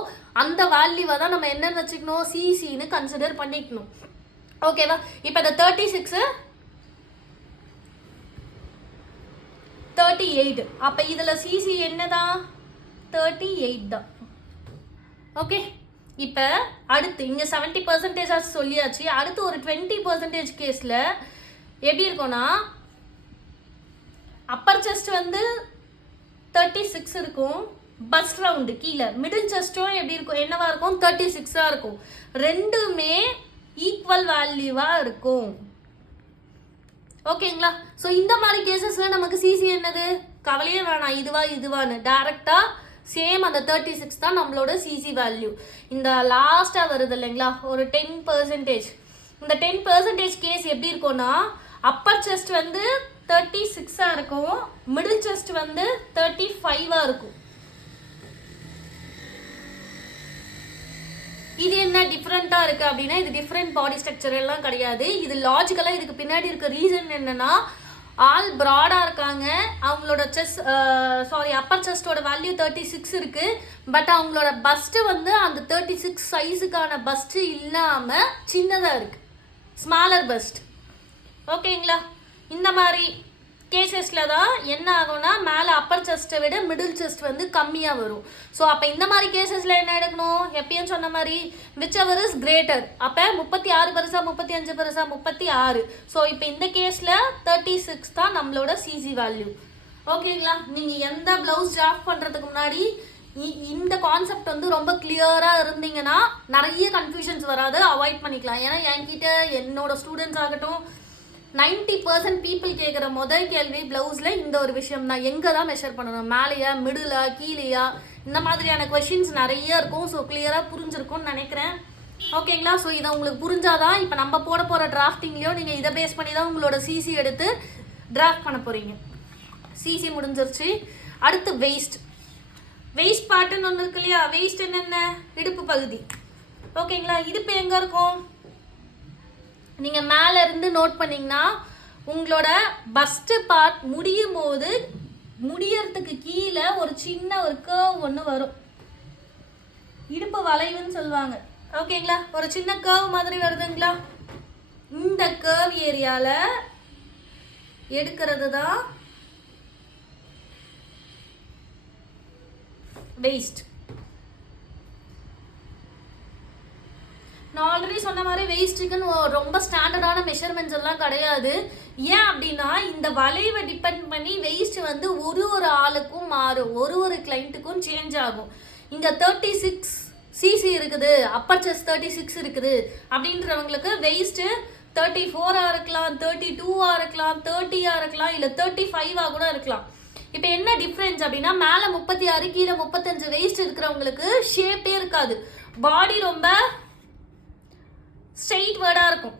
அந்த வேல்யூவை தான் நம்ம என்னன்னு வச்சுக்கணும், சிசின்னு கன்சிடர் பண்ணிக்கணும். ஓகேவா? இப்போ இந்த 36 38, அப்ப இதுல சிசி என்னதான் 38 தான். ஓகே, இப்போ அடுத்து இங்கே 70% சொல்லியாச்சு. அடுத்து ஒரு 20% கேஸில் எப்படி இருக்கும்னா, அப்பர் செஸ்ட் வந்து 36 இருக்கும், பஸ்ட் ரவுண்டு கீழே, மிடில் செஸ்ட்டும் எப்படி இருக்கும், என்னவா இருக்கும், 36 இருக்கும். ரெண்டுமே ஈக்குவல் வேல்யூவாக இருக்கும். ஓகேங்களா? ஸோ இந்த மாதிரி கேசஸில் நமக்கு சிசி என்னது, கவலையே வேணாம், இதுவான்னு டேரெக்டாக சேம் அந்த 36 தான் நம்மளோட சிசி வேல்யூ. இந்த லாஸ்ட்டாக வருது இல்லைங்களா ஒரு 10%, இந்த 10% கேஸ் எப்படி இருக்கும்னா, அப்பர் செஸ்ட் வந்து 36 இருக்கும், மிடில் செஸ்ட் வந்து 35 இருக்கும். இது என்ன டிஃப்ரெண்ட்டாக இருக்குது அப்படின்னா, இது டிஃப்ரெண்ட் பாடி ஸ்ட்ரக்சர் எல்லாம் கிடையாது. இது லாஜிக்கலாக இதுக்கு பின்னாடி இருக்க ரீசன் என்னன்னா, ஆல் ப்ராடாக இருக்காங்க, அவங்களோட அப்பர் செஸ்டோட வேல்யூ 36 இருக்குது. பட் அவங்களோட பஸ்ட்டு வந்து அந்த 36 சைஸுக்கான பஸ்ட்டு இல்லாமல் சின்னதாக இருக்குது, ஸ்மாலர் பஸ்ட். ஓகேங்களா? இந்த மாதிரி கேசஸில் தான் என்ன ஆகும்னா மேலே அப்பர் செஸ்ட்டை விட மிடில் செஸ்ட் வந்து கம்மியாக வரும். ஸோ அப்போ இந்த மாதிரி கேசஸில் என்ன எடுக்கணும், எப்பயும் சொன்ன மாதிரி விச் எவர் இஸ் கிரேட்டர். அப்போ 36 பெருசா 35 பெருசா 36. ஸோ இப்போ இந்த கேஸில் 36 தான் நம்மளோட சிசி வேல்யூ. ஓகேங்களா? நீங்கள் எந்த ப்ளவுஸ் டிராஃப்ட் பண்ணுறதுக்கு முன்னாடி இந்த கான்செப்ட் வந்து ரொம்ப கிளியராக இருந்தீங்கன்னா நிறைய கன்ஃபியூஷன்ஸ் வராது, அவாய்ட் பண்ணிக்கலாம். ஏன்னா என்கிட்ட என்னோட ஸ்டூடெண்ட்ஸ் ஆகட்டும் 90% பீப்புள் கேட்குற முதல் கேள்வி ப்ளவுஸில் இந்த ஒரு விஷயம் தான், எங்கே தான் மெஷர் பண்ணணும், மேலேயா மிடிலா கீழேயா, இந்த மாதிரியான கொஷின்ஸ் நிறைய இருக்கும். ஸோ கிளியராக புரிஞ்சிருக்கும்னு நினைக்கிறேன். ஓகேங்களா? ஸோ இதை உங்களுக்கு புரிஞ்சாதான் இப்போ நம்ம போட போகிற டிராஃப்டிங்லேயும் நீங்கள் இதை பேஸ் பண்ணி தான் உங்களோட சிசி எடுத்து டிராஃப்ட் பண்ண போகிறீங்க. சிசி முடிஞ்சிருச்சு. அடுத்து வெயிஸ்ட் பார்ட்டுன்னு ஒன்று இருக்கு இல்லையா? வெயிஸ்ட் என்னென்ன, இடுப்பு பகுதி. ஓகேங்களா? இடுப்பு எங்கே இருக்கும், நீங்கள் மேலே இருந்து நோட் பண்ணிங்கன்னா உங்களோட பஸ்ட்டு பார்ட் முடியும் போது முடியறதுக்கு கீழே ஒரு சின்ன ஒரு கர்வ் ஒன்று வரும், இடுப்பு வளைவுன்னு சொல்லுவாங்க. ஓகேங்களா? ஒரு சின்ன கர்வ் மாதிரி வருதுங்களா? இந்த கர்வ் ஏரியாவில் எடுக்கிறது தான் வெயிஸ்ட். நான் ஆல்ரெடி சொன்ன மாதிரி வெயிஸ்ட்டுக்குன்னு ரொம்ப ஸ்டாண்டர்டான மெஷர்மெண்ட்ஸ் எல்லாம் கிடையாது. ஏன் அப்படின்னா இந்த வளைவை டிபெண்ட் பண்ணி வெயிஸ்ட் வந்து ஒரு ஆளுக்கும் மாறும், ஒரு கிளைண்ட்டுக்கும் சேஞ்ச் ஆகும். இங்கே 36 சிசி இருக்குது, அப்பர் செஸ்ட் 36 இருக்குது அப்படின்றவங்களுக்கு வெயிஸ்ட்டு 34 இருக்கலாம், 32 இருக்கலாம், 30 இருக்கலாம், இல்லை 35 கூட இருக்கலாம். இப்போ என்ன டிஃப்ரென்ஸ் அப்படின்னா மேலே 36 கீழே 35 வெயிஸ்ட் இருக்கிறவங்களுக்கு ஷேப்பே இருக்காது, பாடி ரொம்ப ஸ்ட்ரெயிட் வேர்டாக இருக்கும்.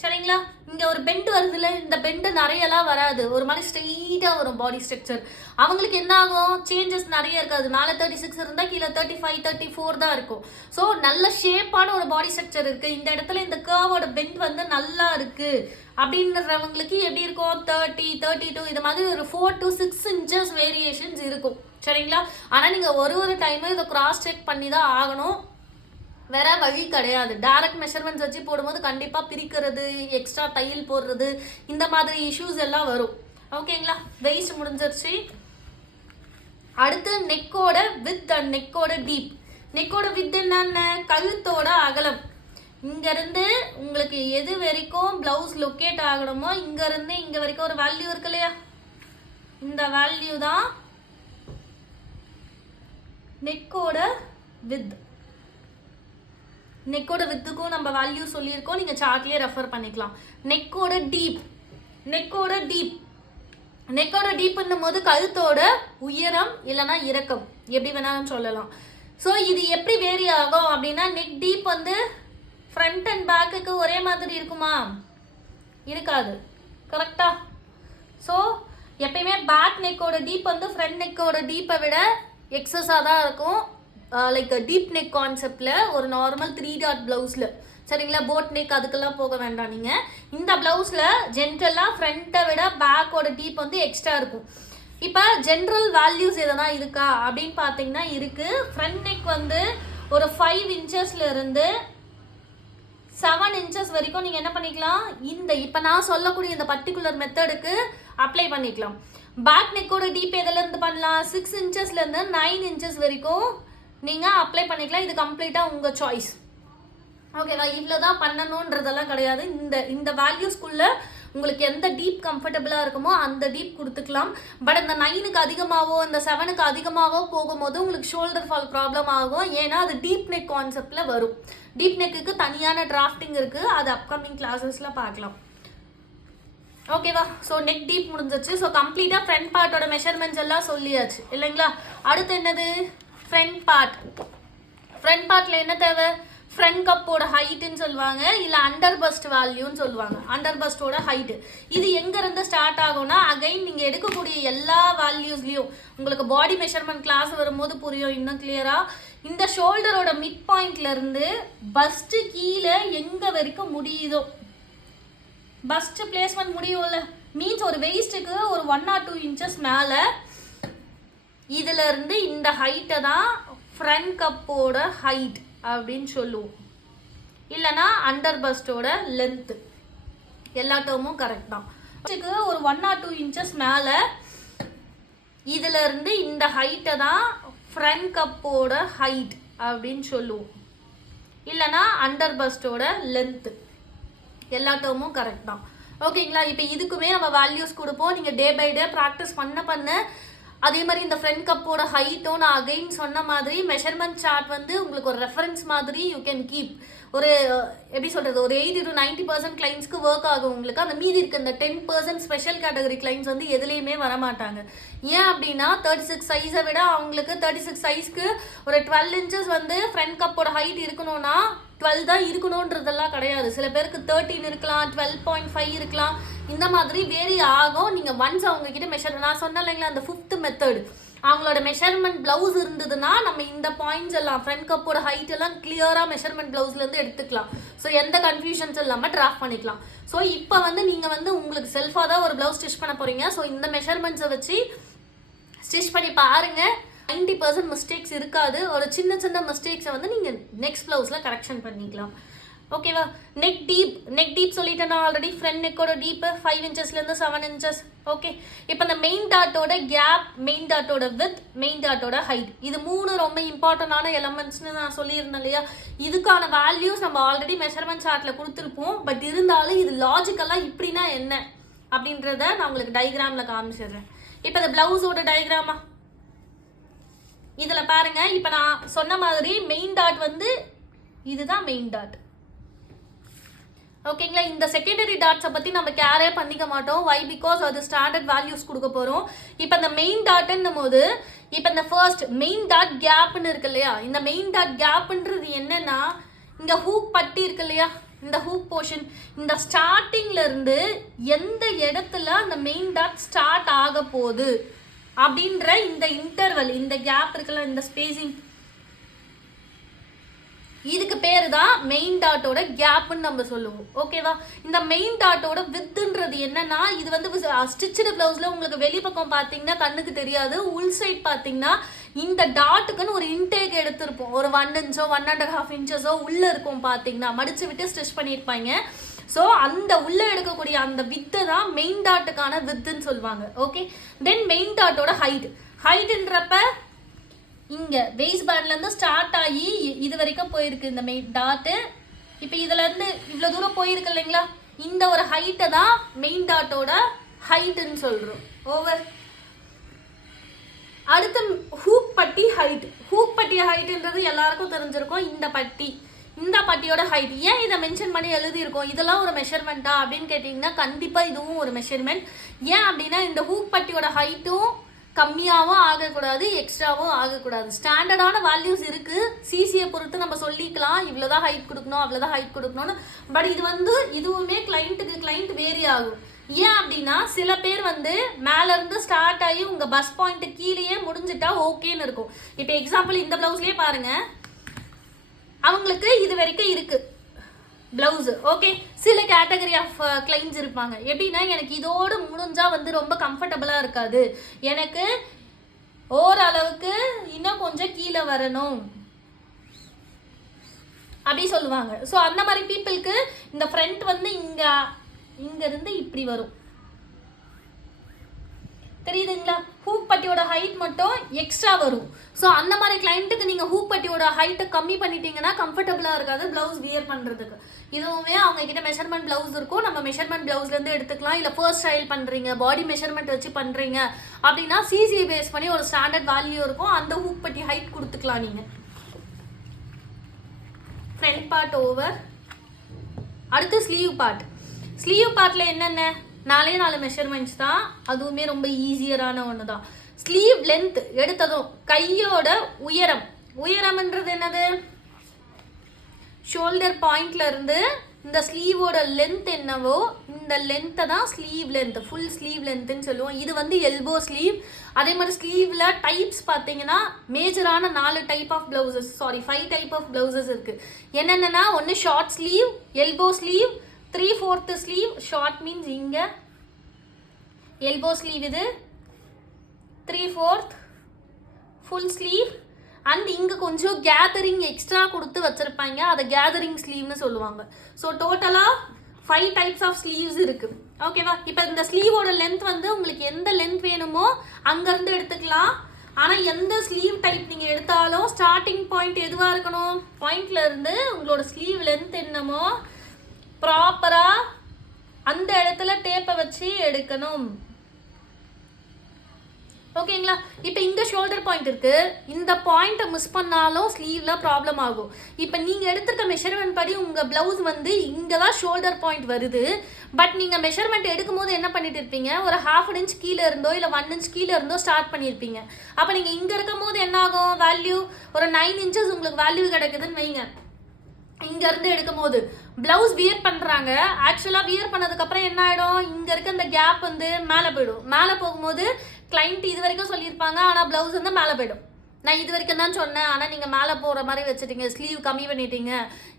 சரிங்களா? இங்கே ஒரு பெண்ட் வருதுல்ல, இந்த பெண்டு நிறையலாம் வராது, ஒரு மாதிரி ஸ்ட்ரெயிட்டாக வரும் பாடி ஸ்ட்ரக்சர். அவங்களுக்கு என்ன ஆகும், சேஞ்சஸ் நிறைய இருக்காது. மேலே 36 இருந்தால் கீழே 35 34 தான் இருக்கும். ஸோ நல்ல ஷேப்பான ஒரு பாடி ஸ்ட்ரக்சர் இருக்குது, இந்த இடத்துல இந்த கர்வோட பெண்ட் வந்து நல்லா இருக்குது அப்படின்றவங்களுக்கு எப்படி இருக்கும், 30 32 இது மாதிரி ஒரு 4 to 6 இன்ச்சஸ் வேரியேஷன்ஸ் இருக்கும். சரிங்களா? ஆனால் நீங்கள் ஒரு டைமும் இதை கிராஸ் செக் பண்ணி தான் ஆகணும், வேற வழி கிடையாது. டைரக்ட் மெஷர்மெண்ட்ஸ் வச்சு போடும்போது கண்டிப்பாக பிரிக்கிறது, எக்ஸ்ட்ரா தையல் போடுறது, இந்த மாதிரி இஷ்யூஸ் எல்லாம் வரும். ஓகேங்களா? வெயிஸ்ட் முடிஞ்சிருச்சு. அடுத்து நெக்கோட வித் அண்ட் நெக்கோட டீப். நெக்கோட வித் என்னென்ன, கழுத்தோட அகலம். இங்கேருந்து உங்களுக்கு எது வரைக்கும் ப்ளவுஸ் லொக்கேட் ஆகணுமோ இங்கேருந்து இங்கே வரைக்கும் ஒரு வேல்யூ இருக்கு இல்லையா, இந்த வேல்யூ தான் நெக்கோட வித். நெக்கோட வித்துக்கும் நம்ம வேல்யூ சொல்லியிருக்கோம், நீங்கள் சார்ட்லேயே ரெஃபர் பண்ணிக்கலாம். நெக்கோட டீப்ன்னும் போது கழுத்தோட உயரம் இல்லைன்னா இறக்கம் எப்படி வேணாலும் சொல்லலாம். ஸோ இது எப்படி வேரி ஆகும் அப்படின்னா நெக் டீப் வந்து ஃப்ரண்ட் அண்ட் பேக்குக்கு ஒரே மாதிரி இருக்குமா, இருக்காது. கரெக்டா? ஸோ எப்பயுமே பேக் நெக்கோட டீப் வந்து ஃப்ரண்ட் நெக்கோட டீப்பை விட எக்ஸஸாக தான் இருக்கும். லைக் டீப் நெக் கான்செப்டில் ஒரு நார்மல் 3 டாட் ப்ளவுஸில். சரிங்களா? போட் நெக் அதுக்கெல்லாம் போக வேண்டாம். நீங்கள் இந்த ப்ளவுஸில் ஜென்ரலாக ஃப்ரண்ட்டை விட பேக்கோட டீப் வந்து எக்ஸ்ட்ரா இருக்கும். இப்போ ஜென்ரல் வேல்யூஸ் எதனா இருக்கா அப்படின்னு பார்த்தீங்கன்னா இருக்குது. ஃப்ரண்ட் நெக் வந்து ஒரு 5 இன்ச்சஸ்லேருந்து 7 இன்ச்சஸ் வரைக்கும் நீங்கள் என்ன பண்ணிக்கலாம், இந்த இப்போ நான் சொல்லக்கூடிய இந்த பர்டிகுலர் மெத்தடுக்கு அப்ளை பண்ணிக்கலாம். பேக் நெக்கோட டீப் எதுலேருந்து பண்ணலாம், 6 இன்ச்சஸ்லேருந்து 9 இன்ச்சஸ் வரைக்கும் நீங்கள் அப்ளை பண்ணிக்கலாம். இது கம்ப்ளீட்டாக உங்கள் சாய்ஸ். ஓகேவா? இவ்வளோ தான் பண்ணணுன்றதெல்லாம் கிடையாது. இந்த வேல்யூஸ்குள்ளே உங்களுக்கு எந்த டீப் கம்ஃபர்டபுளாக இருக்குமோ அந்த டீப் கொடுத்துக்கலாம். பட் இந்த 9க்கு அதிகமாகவோ இந்த 7க்கு அதிகமாகவோ போகும்போது உங்களுக்கு ஷோல்டர் ஃபால் ப்ராப்ளம் ஆகும். ஏன்னா அது டீப் நெக் கான்செப்டில் வரும். டீப் நெக்குக்கு தனியான டிராஃப்டிங் இருக்குது, அது அப்கமிங் கிளாஸஸில் பார்க்கலாம். ஓகேவா? ஸோ நெக் டீப் முடிஞ்சிச்சு. ஸோ கம்ப்ளீட்டாக ஃப்ரண்ட் பார்ட்டோட மெஷர்மெண்ட்ஸ் எல்லாம் சொல்லியாச்சு இல்லைங்களா? அடுத்து என்னது, ஃப்ரண்ட் பார்ட்டில் என்ன தேவை, ஃப்ரண்ட் கப்போட ஹைட்டுன்னு சொல்லுவாங்க, இல்லை அண்டர் பஸ்ட் வேல்யூன்னு சொல்லுவாங்க. அண்டர் பஸ்டோட ஹைட்டு இது எங்கேருந்து ஸ்டார்ட் ஆகும்னா அகைன் நீங்கள் எடுக்கக்கூடிய எல்லா வேல்யூஸ்லையும் உங்களுக்கு பாடி மெஷர்மெண்ட் கிளாஸ் வரும்போது புரியும் இன்னும் கிளியராக. இந்த ஷோல்டரோட மிட் பாயிண்ட்லேருந்து பஸ்ட்டு கீழே எங்கே வரைக்கும் முடியுதோ, பஸ்ட்டு பிளேஸ்மெண்ட் முடியும்ல, மீன்ஸ் ஒரு வெயிஸ்ட்டுக்கு ஒரு 1 or 2 இன்ச்சஸ் மேலே இதிலிருந்து இந்த ஹைட்டை தான் ஃப்ரண்ட் கப்போட ஹைட் அப்படின்னு சொல்லுவோம், இல்லைனா அண்டர் பஸ்டோட லென்த்து. எல்லா டேர்மும் கரெக்ட் தான். ஒரு 1 or 2 inches மேலே இதுல இருந்து இந்த ஹைட்டை தான் ஃப்ரண்ட் கப்போட ஹைட் அப்படின்னு சொல்லுவோம், இல்லைனா அண்டர் பஸ்டோட லென்த்து. எல்லா டேர்மும் கரெக்ட் தான். ஓகேங்களா? இப்போ இதுக்குமே நம்ம வேல்யூஸ் கொடுப்போம். நீங்கள் டே பை டே ப்ராக்டிஸ் பண்ண அதே மாதிரி இந்த ஃப்ரண்ட் கப்போட ஹைட்டும் நான் அகைன் சொன்ன மாதிரி மெஷர்மெண்ட் சார்ட் வந்து உங்களுக்கு ஒரு ரெஃபரன்ஸ் மாதிரி யூ கேன் கீப். ஒரு எப்படி சொல்கிறது, ஒரு 80 to 90% கிளைண்ட்ஸ்க்கு ஒர்க் ஆகும் உங்களுக்கு. அந்த மீதி இருக்க இந்த 10% ஸ்பெஷல் கேட்டகரி கிளைண்ட்ஸ் வந்து எதுலேயுமே வரமாட்டாங்க. ஏன் அப்படின்னா 36 சைஸை விட அவங்களுக்கு 36 சைஸ்க்கு ஒரு 12 inches வந்து ஃப்ரண்ட் கப்போட ஹைட் இருக்கணும்னா 12 தான் இருக்கணுன்றதெல்லாம் கிடையாது. சில பேருக்கு 13 இருக்கலாம், 12.5 இருக்கலாம், இந்த மாதிரி வேரி ஆகும். நீங்கள் ஒன்ஸ் அவங்க கிட்ட மெஷர், நான் சொன்னேன் இல்லைங்களா அந்த 5th மெத்தட், அவங்களோட மெஷர்மெண்ட் பிளவுஸ் இருந்ததுன்னா நம்ம இந்த பாயிண்ட்ஸ் எல்லாம் ஃப்ரண்ட் கப்போட ஹைட் எல்லாம் கிளியராக மெஷர்மெண்ட் பிளவுஸ்லேருந்து எடுத்துக்கலாம். ஸோ எந்த கன்ஃபியூஷன்ஸ் இல்லாமல் டிராஃப்ட் பண்ணிக்கலாம். ஸோ இப்போ வந்து நீங்கள் வந்து உங்களுக்கு செல்ஃபாக தான் ஒரு பிளவுஸ் ஸ்டிச் பண்ண போகிறீங்க. ஸோ இந்த மெஷர்மெண்ட்ஸை வச்சு ஸ்டிச் பண்ணி பாருங்கள். 90% மிஸ்டேக்ஸ் இருக்காது. ஒரு சின்ன சின்ன மிஸ்டேக்ஸை வந்து நீங்கள் நெக்ஸ்ட் ப்ளவுஸில் கரெக்ஷன் பண்ணிக்கலாம். ஓகேவா? நெக் டீப் சொல்லிட்டேன் நான் ஆல்ரெடி. ஃப்ரண்ட் நெக்கோட டீப்பு 5 inchesலேருந்து 7 inches. ஓகே, இப்போ இந்த மெயின் டாட்டோட கேப், மெயின் டாட்டோட வித், மெயின் டாட்டோட ஹைட், இது 3 ரொம்ப இம்பார்ட்டண்டான எலமெண்ட்ஸ்னு நான் சொல்லியிருந்தேன் இல்லையா? இதுக்கான வேல்யூஸ் நம்ம ஆல்ரெடி மெஷர்மெண்ட் சார்ட்டில் கொடுத்துருப்போம். பட் இருந்தாலும் இது லாஜிக்கலாக இப்படின்னா என்ன அப்படின்றத நான் உங்களுக்கு டயக்ராமில் காமிச்சிடுறேன். இப்போ இந்த பிளவுஸோட டயக்ராமா இதில் பாருங்க. இப்போ நான் சொன்ன மாதிரி மெயின் டாட் வந்து இதுதான் மெயின் டாட். ஓகேங்களா? இந்த செகண்டரி டாட்ஸை பற்றி நம்ம கேரே பண்ணிக்க மாட்டோம். வை? பிகாஸ் அது ஸ்டாண்டர்ட் வேல்யூஸ் கொடுக்க போகிறோம். இப்போ இந்த மெயின் டாட்ன்னும் போது இப்போ இந்த ஃபர்ஸ்ட் மெயின் டாட் கேப்னு இருக்கு இல்லையா? இந்த மெயின் டாட் கேப்ன்றது என்னன்னா, இங்கே ஹூக் பட்டி இருக்கு இல்லையா? இந்த ஹூக் போர்ஷன், இந்த ஸ்டார்டிங்ல இருந்து எந்த இடத்துல அந்த மெயின் டாட் ஸ்டார்ட் ஆக போகுது அப்படின்ற இந்த இன்டர்வல், இந்த கேப் இருக்குல்ல, இந்த ஸ்பேசிங், இதுக்கு பேரு தான் மெயின் டாட்டோட கேப்னு நம்ம சொல்லுவோம். ஓகேவா? இந்த மெயின் டாட்டோட வித்துன்றது என்னன்னா, இது வந்து ஸ்டிச்சடு பிளவுஸ்ல உங்களுக்கு வெளிப்பக்கம் பார்த்தீங்கன்னா கண்ணுக்கு தெரியாது. உள் சைட் பார்த்தீங்கன்னா இந்த டாட்டுக்குன்னு ஒரு இன்டேக் எடுத்திருப்போம். ஒரு 1 inch 1.5 inches உள்ள இருக்கும். பார்த்தீங்கன்னா மடிச்சு விட்டு ஸ்டிச் பண்ணியிருப்பாங்க. ஸோ அந்த உள்ள எடுக்கக்கூடிய அந்த வித்து தான் மெயின் டாட்டுக்கான வித்துன்னு சொல்லுவாங்க. ஓகே, தென் மெயின் டாட்டோட ஹைட்ன்றப்ப இங்கே வெய்ஸ் பேண்ட்லேருந்து ஸ்டார்ட் ஆகி இது வரைக்கும் போயிருக்கு இந்த மெயின் டாட்டு. இப்போ இதுலேருந்து இவ்வளோ தூரம் போயிருக்கு இல்லைங்களா? இந்த ஒரு ஹைட்டை தான் மெயின் டாட்டோட ஹைட்டுன்னு சொல்கிறோம். ஓவர். அடுத்து ஹூக் பட்டி ஹைட். ஹூக் பட்டி ஹைட்டுன்றது எல்லாருக்கும் தெரிஞ்சிருக்கும். இந்த பட்டியோட ஹைட். ஏன் இதை மென்ஷன் பண்ணி எழுதியிருக்கோம்? இதெல்லாம் ஒரு மெஷர்மெண்ட்டா அப்படின்னு கேட்டிங்கன்னா கண்டிப்பாக இதுவும் ஒரு மெஷர்மெண்ட். ஏன் அப்படின்னா இந்த ஹூக் பட்டியோட ஹைட்டும் கம்மியாகவும் ஆகக்கூடாது, எக்ஸ்ட்ராவும் ஆகக்கூடாது. ஸ்டாண்டர்டான வேல்யூஸ் இருக்குது. சிசியை பொறுத்து நம்ம சொல்லிக்கலாம், இவ்வளோதான் ஹைட் கொடுக்கணும், அவ்வளோதான் ஹைட் கொடுக்கணும்னு. பட் இது வந்து இதுவுமே கிளைண்ட் வேரி ஆகும். ஏன் அப்படின்னா சில பேர் வந்து மேலேருந்து ஸ்டார்ட் ஆகி உங்கள் பஸ் பாயிண்ட்டு கீழேயே முடிஞ்சிட்டா ஓகேன்னு இருக்கும். இப்போ எக்ஸாம்பிள் இந்த ப்ளவுஸ்லேயே பாருங்கள், அவங்களுக்கு இது வரைக்கும் இருக்குது பிளவுஸு. ஓகே, சில கேட்டகரி ஆஃப் கிளைண்ட்ஸ் இருப்பாங்க. எப்படின்னா எனக்கு இதோடு முடிஞ்சா வந்து ரொம்ப கம்ஃபர்டபுளாக இருக்காது, எனக்கு ஓரளவுக்கு இன்னும் கொஞ்சம் கீழே வரணும் அப்படி சொல்லுவாங்க. ஸோ அந்த மாதிரி பீப்புளுக்கு இந்த ஃப்ரண்ட் வந்து இருந்து இப்படி வரும். தெரியுதுங்களா? ஹூக் பட்டியோட ஹைட் மட்டும் எக்ஸ்ட்ரா வரும். ஸோ அந்த மாதிரி கிளைண்ட்டுக்கு நீங்கள் ஹூக் பட்டியோட ஹைட்டை கம்மி பண்ணிட்டீங்கன்னா கம்ஃபர்டபுளாக இருக்காது ப்ளவுஸ் வியர் பண்ணுறதுக்கு. இதுவுமே அவங்க கிட்ட மெஷர்மெண்ட் ப்ளவுஸ் இருக்கும். நம்ம மெஷர்மெண்ட் ப்ளவுஸ்லேருந்து எடுத்துக்கலாம். இல்லை ஃபர்ஸ்ட் ஸ்டைல் பண்ணுறீங்க, பாடி மெஷர்மெண்ட் வச்சு பண்ணுறீங்க அப்படின்னா சிசிஐ பேஸ் பண்ணி ஒரு ஸ்டாண்டர்ட் வேல்யூ இருக்கும். அந்த ஹூக் பட்டி ஹைட் கொடுத்துக்கலாம் நீங்கள். Front part over. அடுத்து ஸ்லீவ் பார்ட். ஸ்லீவ் பார்ட்டில் என்னென்ன 4 மெஷர்மெண்ட்ஸ் தான். அதுவுமே ரொம்ப ஈஸியரான ஒன்று தான். ஸ்லீவ் லென்த் எடுத்ததும் கையோட உயரம்ன்றது என்னது? ஷோல்டர் பாயிண்ட்ல இருந்து இந்த ஸ்லீவோட லென்த் என்னவோ இந்த லென்த்தை தான் ஸ்லீவ் லென்த், ஃபுல் ஸ்லீவ் லென்த்னு சொல்லுவோம். இது வந்து எல்போ ஸ்லீவ். அதே மாதிரி ஸ்லீவ்ல டைப்ஸ் பார்த்தீங்கன்னா மேஜரான 5 டைப் ஆஃப் பிளவுசஸ் இருக்கு. என்னென்னா, ஒன்று short sleeve, elbow sleeve, 3/4 sleeve. Short means இங்க எல்போ ஸ்லீவ், இது 3/4 ஃபுல் ஸ்லீவ். அண்ட் இங்கே கொஞ்சம் கேதரிங் எக்ஸ்ட்ரா கொடுத்து வச்சுருப்பாங்க, அதை கேதரிங் ஸ்லீவ்னு சொல்லுவாங்க. ஸோ டோட்டலாக 5 டைப்ஸ் ஆஃப் ஸ்லீவ்ஸ் இருக்குது. ஓகேவா? இப்போ இந்த ஸ்லீவோட லென்த் வந்து உங்களுக்கு எந்த லென்த் வேணுமோ அங்கேருந்து எடுத்துக்கலாம். ஆனால் எந்த ஸ்லீவ் டைப் நீங்கள் எடுத்தாலும் ஸ்டார்டிங் பாயிண்ட் எதுவாக இருக்கணும்? பாயிண்ட்ல இருந்து உங்களோட ஸ்லீவ் லென்த் என்னமோ ப்ராப்பராக அந்த இடத்துல டேப்பை வச்சு எடுக்கணும். ஓகேங்களா? இப்போ இங்கே ஷோல்டர் பாயிண்ட் இருக்கு, இந்த பாயிண்ட்டை மிஸ் பண்ணாலும் ஸ்லீவ்ல ப்ராப்ளம் ஆகும். இப்போ நீங்கள் எடுத்துருக்க மெஷர்மெண்ட் படி உங்கள் ப்ளவுஸ் வந்து இங்கே தான் ஷோல்டர் பாயிண்ட் வருது. பட் நீங்கள் மெஷர்மெண்ட் எடுக்கும் போது என்ன பண்ணிட்டு இருப்பீங்க? ஒரு 1/2 inch கீழே இருந்தோ இல்லை 1 inch கீழே இருந்தோ ஸ்டார்ட் பண்ணியிருப்பீங்க. அப்போ நீங்கள் இங்கே இருக்கும் போது என்ன ஆகும்? வேல்யூ ஒரு 9 inches உங்களுக்கு வேல்யூ கிடைக்குதுன்னு வைங்க. இங்கேருந்து எடுக்கும் போது ப்ளவுஸ் வியர் பண்ணுறாங்க. ஆக்சுவலாக வியர் பண்ணதுக்கப்புறம் என்ன ஆகிடும்? இங்கே இருக்க இந்த கேப் வந்து மேலே போயிடும். மேலே போகும்போது கிளைண்ட் இது வரைக்கும் சொல்லியிருப்பாங்க, ஆனால் ப்ளவுஸ் வந்து மேலே போயிடும். நான் இது வரைக்கும் தான் சொன்னேன், ஆனால் நீங்கள் மேலே போகிற மாதிரி வச்சுட்டீங்க, ஸ்லீவ் கம்மி பண்ணிட்டீங்க,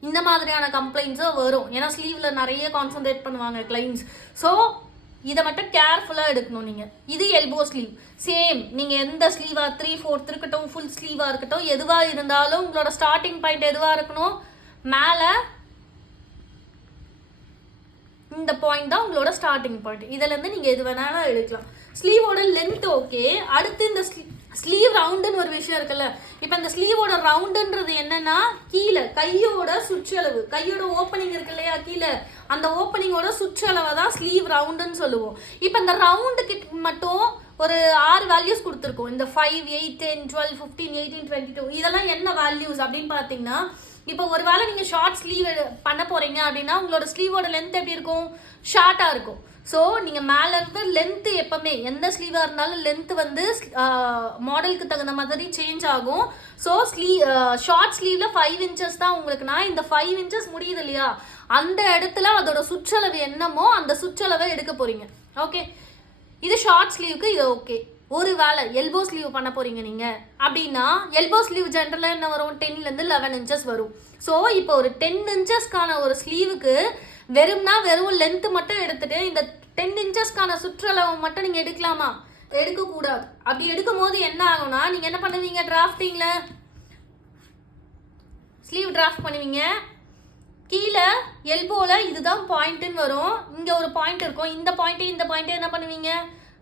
இந்த மாதிரியான கம்ப்ளைண்ட்ஸும் வரும். ஏன்னா ஸ்லீவில் நிறைய கான்சன்ட்ரேட் பண்ணுவாங்க கிளைண்ட்ஸ். ஸோ இதை மட்டும் கேர்ஃபுல்லாக எடுக்கணும் நீங்கள். இது எல்போ ஸ்லீவ். சேம் நீங்கள் எந்த ஸ்லீவாக 3/4 இருக்கட்டும், ஃபுல் ஸ்லீவாக இருக்கட்டும், எதுவாக இருந்தாலும் உங்களோட ஸ்டார்டிங் பாயிண்ட் எதுவாக இருக்கணும்? மேலே இந்த பாயிண்ட் தான் உங்களோட ஸ்டார்டிங் பாயிண்ட். இதுலேருந்து நீங்கள் எது வேணாலும் எடுக்கலாம். ஸ்லீவோட லென்த் ஓகே. அடுத்து இந்த ஸ்லீவ் ரவுண்டுன்னு ஒரு விஷயம் இருக்குல்ல. இப்போ இந்த ஸ்லீவோட ரவுண்டுன்றது என்னன்னா, கீழே கையோட சுற்றளவு, கையோட ஓப்பனிங் இருக்கு இல்லையா கீழே, அந்த ஓப்பனிங்கோட சுற்றளவை தான் ஸ்லீவ் ரவுண்டுன்னு சொல்லுவோம். இப்போ இந்த ரவுண்டுக்கு மட்டும் ஒரு 6 வேல்யூஸ் கொடுத்துருக்கோம். இந்த 5, 8, 10, 12, 15, 18, 22 இதெல்லாம் என்ன வேல்யூஸ் அப்படின்னு பார்த்தீங்கன்னா, இப்போ ஒரு வேளை நீங்கள் ஷார்ட் ஸ்லீவ் பண்ண போகிறீங்க அப்படின்னா உங்களோட ஸ்லீவோட லென்த் எப்படி இருக்கும்? ஷார்ட்டாக இருக்கும். ஸோ நீங்கள் மேலே இருந்து லென்த்து எப்போவுமே எந்த ஸ்லீவாக இருந்தாலும் லென்த்து வந்து மாடலுக்கு தகுந்த மாதிரி சேஞ்ச் ஆகும். ஸோ ஷார்ட் ஸ்லீவில் 5 inches தான் உங்களுக்குனா, இந்த 5 inches முடியுது இல்லையா, அந்த இடத்துல அதோட சுற்றளவு என்னமோ அந்த சுற்றளவை எடுக்க போகிறீங்க. ஓகே, இது ஷார்ட் ஸ்லீவுக்கு இது ஓகே. ஒரு வேளை எல்போ ஸ்லீவ் பண்ண போகிறீங்க நீங்கள் அப்படின்னா, எல்போ ஸ்லீவ் ஜென்ரலாக என்ன வரும்? 10 to 11 inches வரும். ஸோ இப்போ ஒரு 10 inchesக்கான ஒரு ஸ்லீவுக்கு வெறும் லென்த்து மட்டும் எடுத்துட்டு இந்த 10 inchesக்கான சுற்றளவு மட்டும் நீங்கள் எடுக்கலாமா? எடுக்கக்கூடாது. அப்படி எடுக்கும் போது என்ன ஆகும்னா, நீங்கள் என்ன பண்ணுவீங்க? டிராஃப்டிங்கில் ஸ்லீவ் டிராஃப்ட் பண்ணுவீங்க. கீழே எல்போவில் இதுதான் பாயிண்ட்டுன்னு வரும். இங்கே ஒரு பாயிண்ட் இருக்கும். இந்த பாயிண்ட்டை என்ன பண்ணுவீங்க?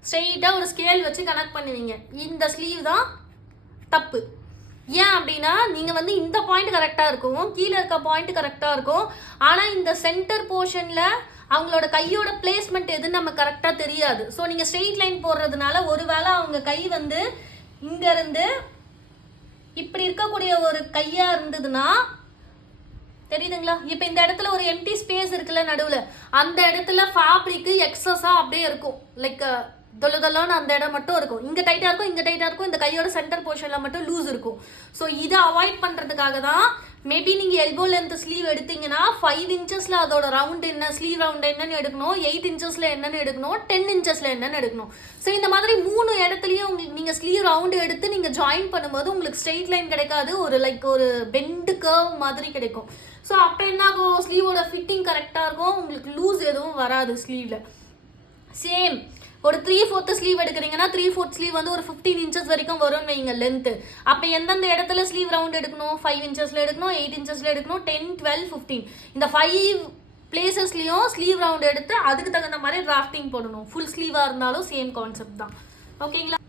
ஸ்ட்ரெயிட்டாக ஒரு ஸ்கேல் வச்சு கனெக்ட் பண்ணுவீங்க. இந்த ஸ்லீவ் தான் தப்பு. ஏன் அப்படின்னா, நீங்கள் வந்து இந்த பாயிண்ட் கரெக்டாக இருக்கும், கீழே இருக்க பாயிண்ட் கரெக்டாக இருக்கும். ஆனால் இந்த சென்டர் போர்ஷனில் அவங்களோட கையோட பிளேஸ்மெண்ட் எதுன்னு நம்ம கரெக்டாக தெரியாது. ஸோ நீங்கள் ஸ்ட்ரெயிட் லைன் போடுறதுனால ஒருவேளை அவங்க கை வந்து இங்கேருந்து இப்படி இருக்கக்கூடிய ஒரு கையாக இருந்ததுன்னா, தெரியுதுங்களா? இப்போ இந்த இடத்துல ஒரு எம்டி ஸ்பேஸ் இருக்குல்ல நடுவில், அந்த இடத்துல ஃபேப்ரிக்கு எக்ஸஸாக அப்படியே இருக்கும். லைக் தொல்லன்னு அந்த இடம் மட்டும் இருக்கும். இங்கே டைட்டாக இருக்கும், இங்கே டைட்டாக இருக்கும், இந்த கையோட சென்டர் போர்ஷனில் மட்டும் லூஸ் இருக்கும். ஸோ இதை அவாய்ட் பண்ணுறதுக்காக தான் மேபி நீங்கள் எல்போ லென்த் ஸ்லீவ் எடுத்தீங்கன்னா 5 inchesல அதோட ரவுண்ட் என்ன, ஸ்லீவ் ரவுண்ட் என்னன்னு எடுக்கணும், 8 inchesல என்னன்னு எடுக்கணும், 10 inchesல என்னன்னு எடுக்கணும். ஸோ இந்த மாதிரி 3 இடத்துலையும் உங்களுக்கு நீங்கள் ஸ்லீவ் ரவுண்டு எடுத்து நீங்கள் ஜாயின் பண்ணும்போது உங்களுக்கு ஸ்ட்ரெயிட் லைன் கிடைக்காது, ஒரு பெண்டு கர்வ் மாதிரி கிடைக்கும். ஸோ அப்போ என்ன ஆகும்? ஸ்லீவோட ஃபிட்டிங் கரெக்டாக இருக்கும், உங்களுக்கு லூஸ் எதுவும் வராது ஸ்லீவில். சேம் ஒரு 3/4 ஸ்லீவ் எடுக்கிறீங்கன்னா 3/4 ஸ்லீவ் வந்து ஒரு 15 inches வரைக்கும் வரும்னு வைங்க லென்த்து. அப்போ எந்தெந்த இடத்துல ஸ்லீவ் ரவுண்ட் எடுக்கணும்? 5 inchesல எடுக்கணும், 8 inchesல எடுக்கணும், 10, 12, 15 இந்த 5 பிளேசஸ்லையும் ஸ்லீவ் ரவுண்ட் எடுத்து அதுக்கு தகுந்த மாதிரி டிராஃப்டிங் போடணும். ஃபுல் ஸ்லீவாக இருந்தாலும் சேம் கான்செப்ட் தான். ஓகேங்களா?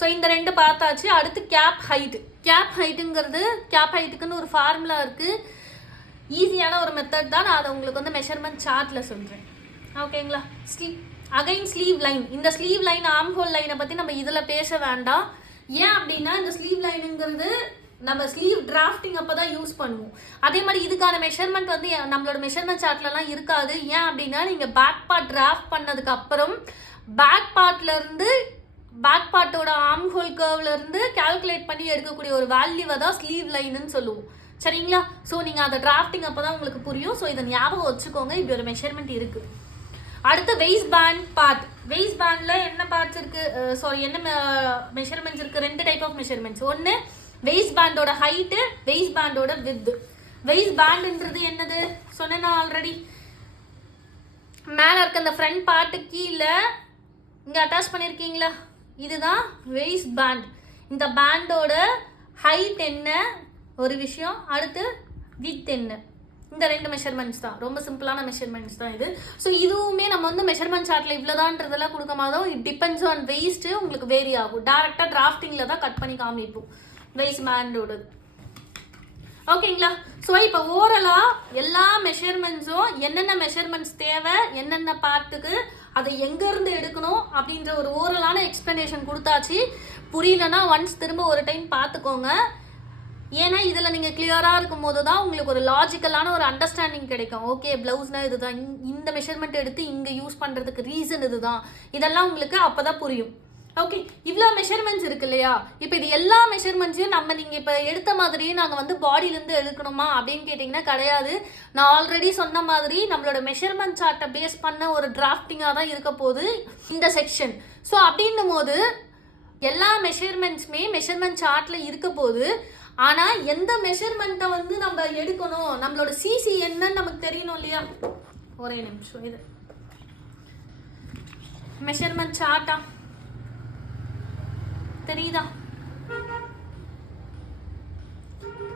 ஸோ இந்த 2 பார்த்தாச்சு. அடுத்து கேப் ஹைட்டு. கேப் ஹைட்டுக்குன்னு ஒரு ஃபார்முலா இருக்குது. ஈஸியான ஒரு மெத்தட் தான். நான் அதை உங்களுக்கு வந்து மெஷர்மெண்ட் சார்ட்டில் சொல்கிறேன். ஓகேங்களா? Sleeve line. இந்த ஸ்லீவ் லைன், ஆர்ம் ஹோல் லைனை பற்றி நம்ம இதில் பேச வேண்டாம். ஏன் அப்படின்னா, இந்த ஸ்லீவ் லைனுங்கிறது நம்ம ஸ்லீவ் டிராஃப்டிங் அப்போ தான் யூஸ் பண்ணுவோம். அதே மாதிரி இதுக்கான மெஷர்மெண்ட் வந்து நம்மளோட மெஷர்மெண்ட் சார்ட்லலாம் இருக்காது. ஏன் அப்படின்னா, நீங்கள் பேக் பார்ட் டிராஃப்ட் பண்ணதுக்கு அப்புறம் பேக் பார்ட்டோட ஆர்ம் ஹோல் கர்வ்லேருந்து கால்குலேட் பண்ணி எடுக்கக்கூடிய ஒரு வேல்யூவை தான் ஸ்லீவ் லைனுன்னு சொல்லுவோம். சரிங்களா? ஸோ நீங்கள் அதை டிராஃப்டிங் அப்போ தான் உங்களுக்கு புரியும். ஸோ இதை ஞாபகம் வச்சுக்கோங்க. இப்படி ஒரு மெஷர்மெண்ட் இருக்குது. அடுத்து வெயிஸ்ட் பேண்ட் பார்ட். வெயிஸ்ட் பேண்டில் என்ன பார்ட்ஸ் இருக்குது, என்ன மெஷர்மெண்ட்ஸ் இருக்குது? 2 டைப் ஆஃப் மெஷர்மெண்ட்ஸ். ஒன்று waist பேண்டோட height, waist பேண்டோட with. Waist பேண்டுன்றது என்னது சொன்னேன் நான் ஆல்ரெடி. மேலே இருக்க அந்த ஃப்ரண்ட் பார்ட்டு கீழே இங்கே அட்டாச் பண்ணியிருக்கீங்களா, இதுதான் வெயிஸ்ட் பேண்ட். இந்த பேண்டோட ஹைட் என்ன ஒரு விஷயம், அடுத்து வித் என்ன இந்த 2 மெஷர்மெண்ட்ஸ் தான், ரொம்ப சிம்பிளான மெஷர்மெண்ட்ஸ் தான் இது. ஸோ இதுவுமே நம்ம வந்து மெஷர்மெண்ட் சார்ட்டில் இவ்வளோதான்றதெல்லாம் கொடுக்க மாட்டோம். இட் டிபெண்ட்ஸ் ஆன் வெயிஸ்ட்டு உங்களுக்கு வேரி ஆகும். டேரெக்டாக டிராஃப்டிங்கில் தான் கட் பண்ணி காமிப்போம் வெயிஸ்ட் மேண்டோடது. ஓகேங்களா? ஸோ இப்போ ஓவரலாக எல்லா மெஷர்மெண்ட்ஸும் என்னென்ன மெஷர்மெண்ட்ஸ் தேவை, என்னென்ன பார்ட்டுக்கு, அதை எங்கேருந்து எடுக்கணும் அப்படின்ற ஒரு ஓவரலான எக்ஸ்ப்ளனேஷன் கொடுத்தாச்சு. புரியலன்னா ஒன்ஸ் திரும்ப ஒரு டைம் பார்த்துக்கோங்க. ஏன்னா இதில் நீங்கள் கிளியராக இருக்கும் போது தான் உங்களுக்கு ஒரு லாஜிக்கலான ஒரு அண்டர்ஸ்டாண்டிங் கிடைக்கும். ஓகே, ப்ளவுஸ்னால் இதுதான், இந்த மெஷர்மெண்ட் எடுத்து இங்கே யூஸ் பண்ணுறதுக்கு ரீசன் இதுதான், இதெல்லாம் உங்களுக்கு அப்போ தான் புரியும். ஓகே, இவ்வளோ மெஷர்மெண்ட்ஸ் இருக்கு இல்லையா? இப்போ இது எல்லா மெஷர்மெண்ட்ஸையும் நீங்கள் இப்போ எடுத்த மாதிரியே நாங்கள் வந்து பாடியிலேருந்து எடுக்கணுமா அப்படின்னு கேட்டிங்கன்னா கிடையாது. நான் ஆல்ரெடி சொன்ன மாதிரி நம்மளோட மெஷர்மெண்ட் சார்ட்டை பேஸ் பண்ண ஒரு டிராஃப்டிங்காக தான் இருக்க போகுது இந்த செக்ஷன். ஸோ அப்படின்னும் போது எல்லா மெஷர்மெண்ட்ஸுமே மெஷர்மெண்ட் சார்ட்டில் இருக்க போது. ஆனால் எந்த மெஷர்மெண்ட்டை வந்து நம்ம எடுக்கணும், நம்மளோட சிசி என்னன்னு நமக்கு தெரியணும் இல்லையா? ஒரே நிமிஷம், இது மெஷர்மெண்ட் சார்ட்டா தெரியுதா?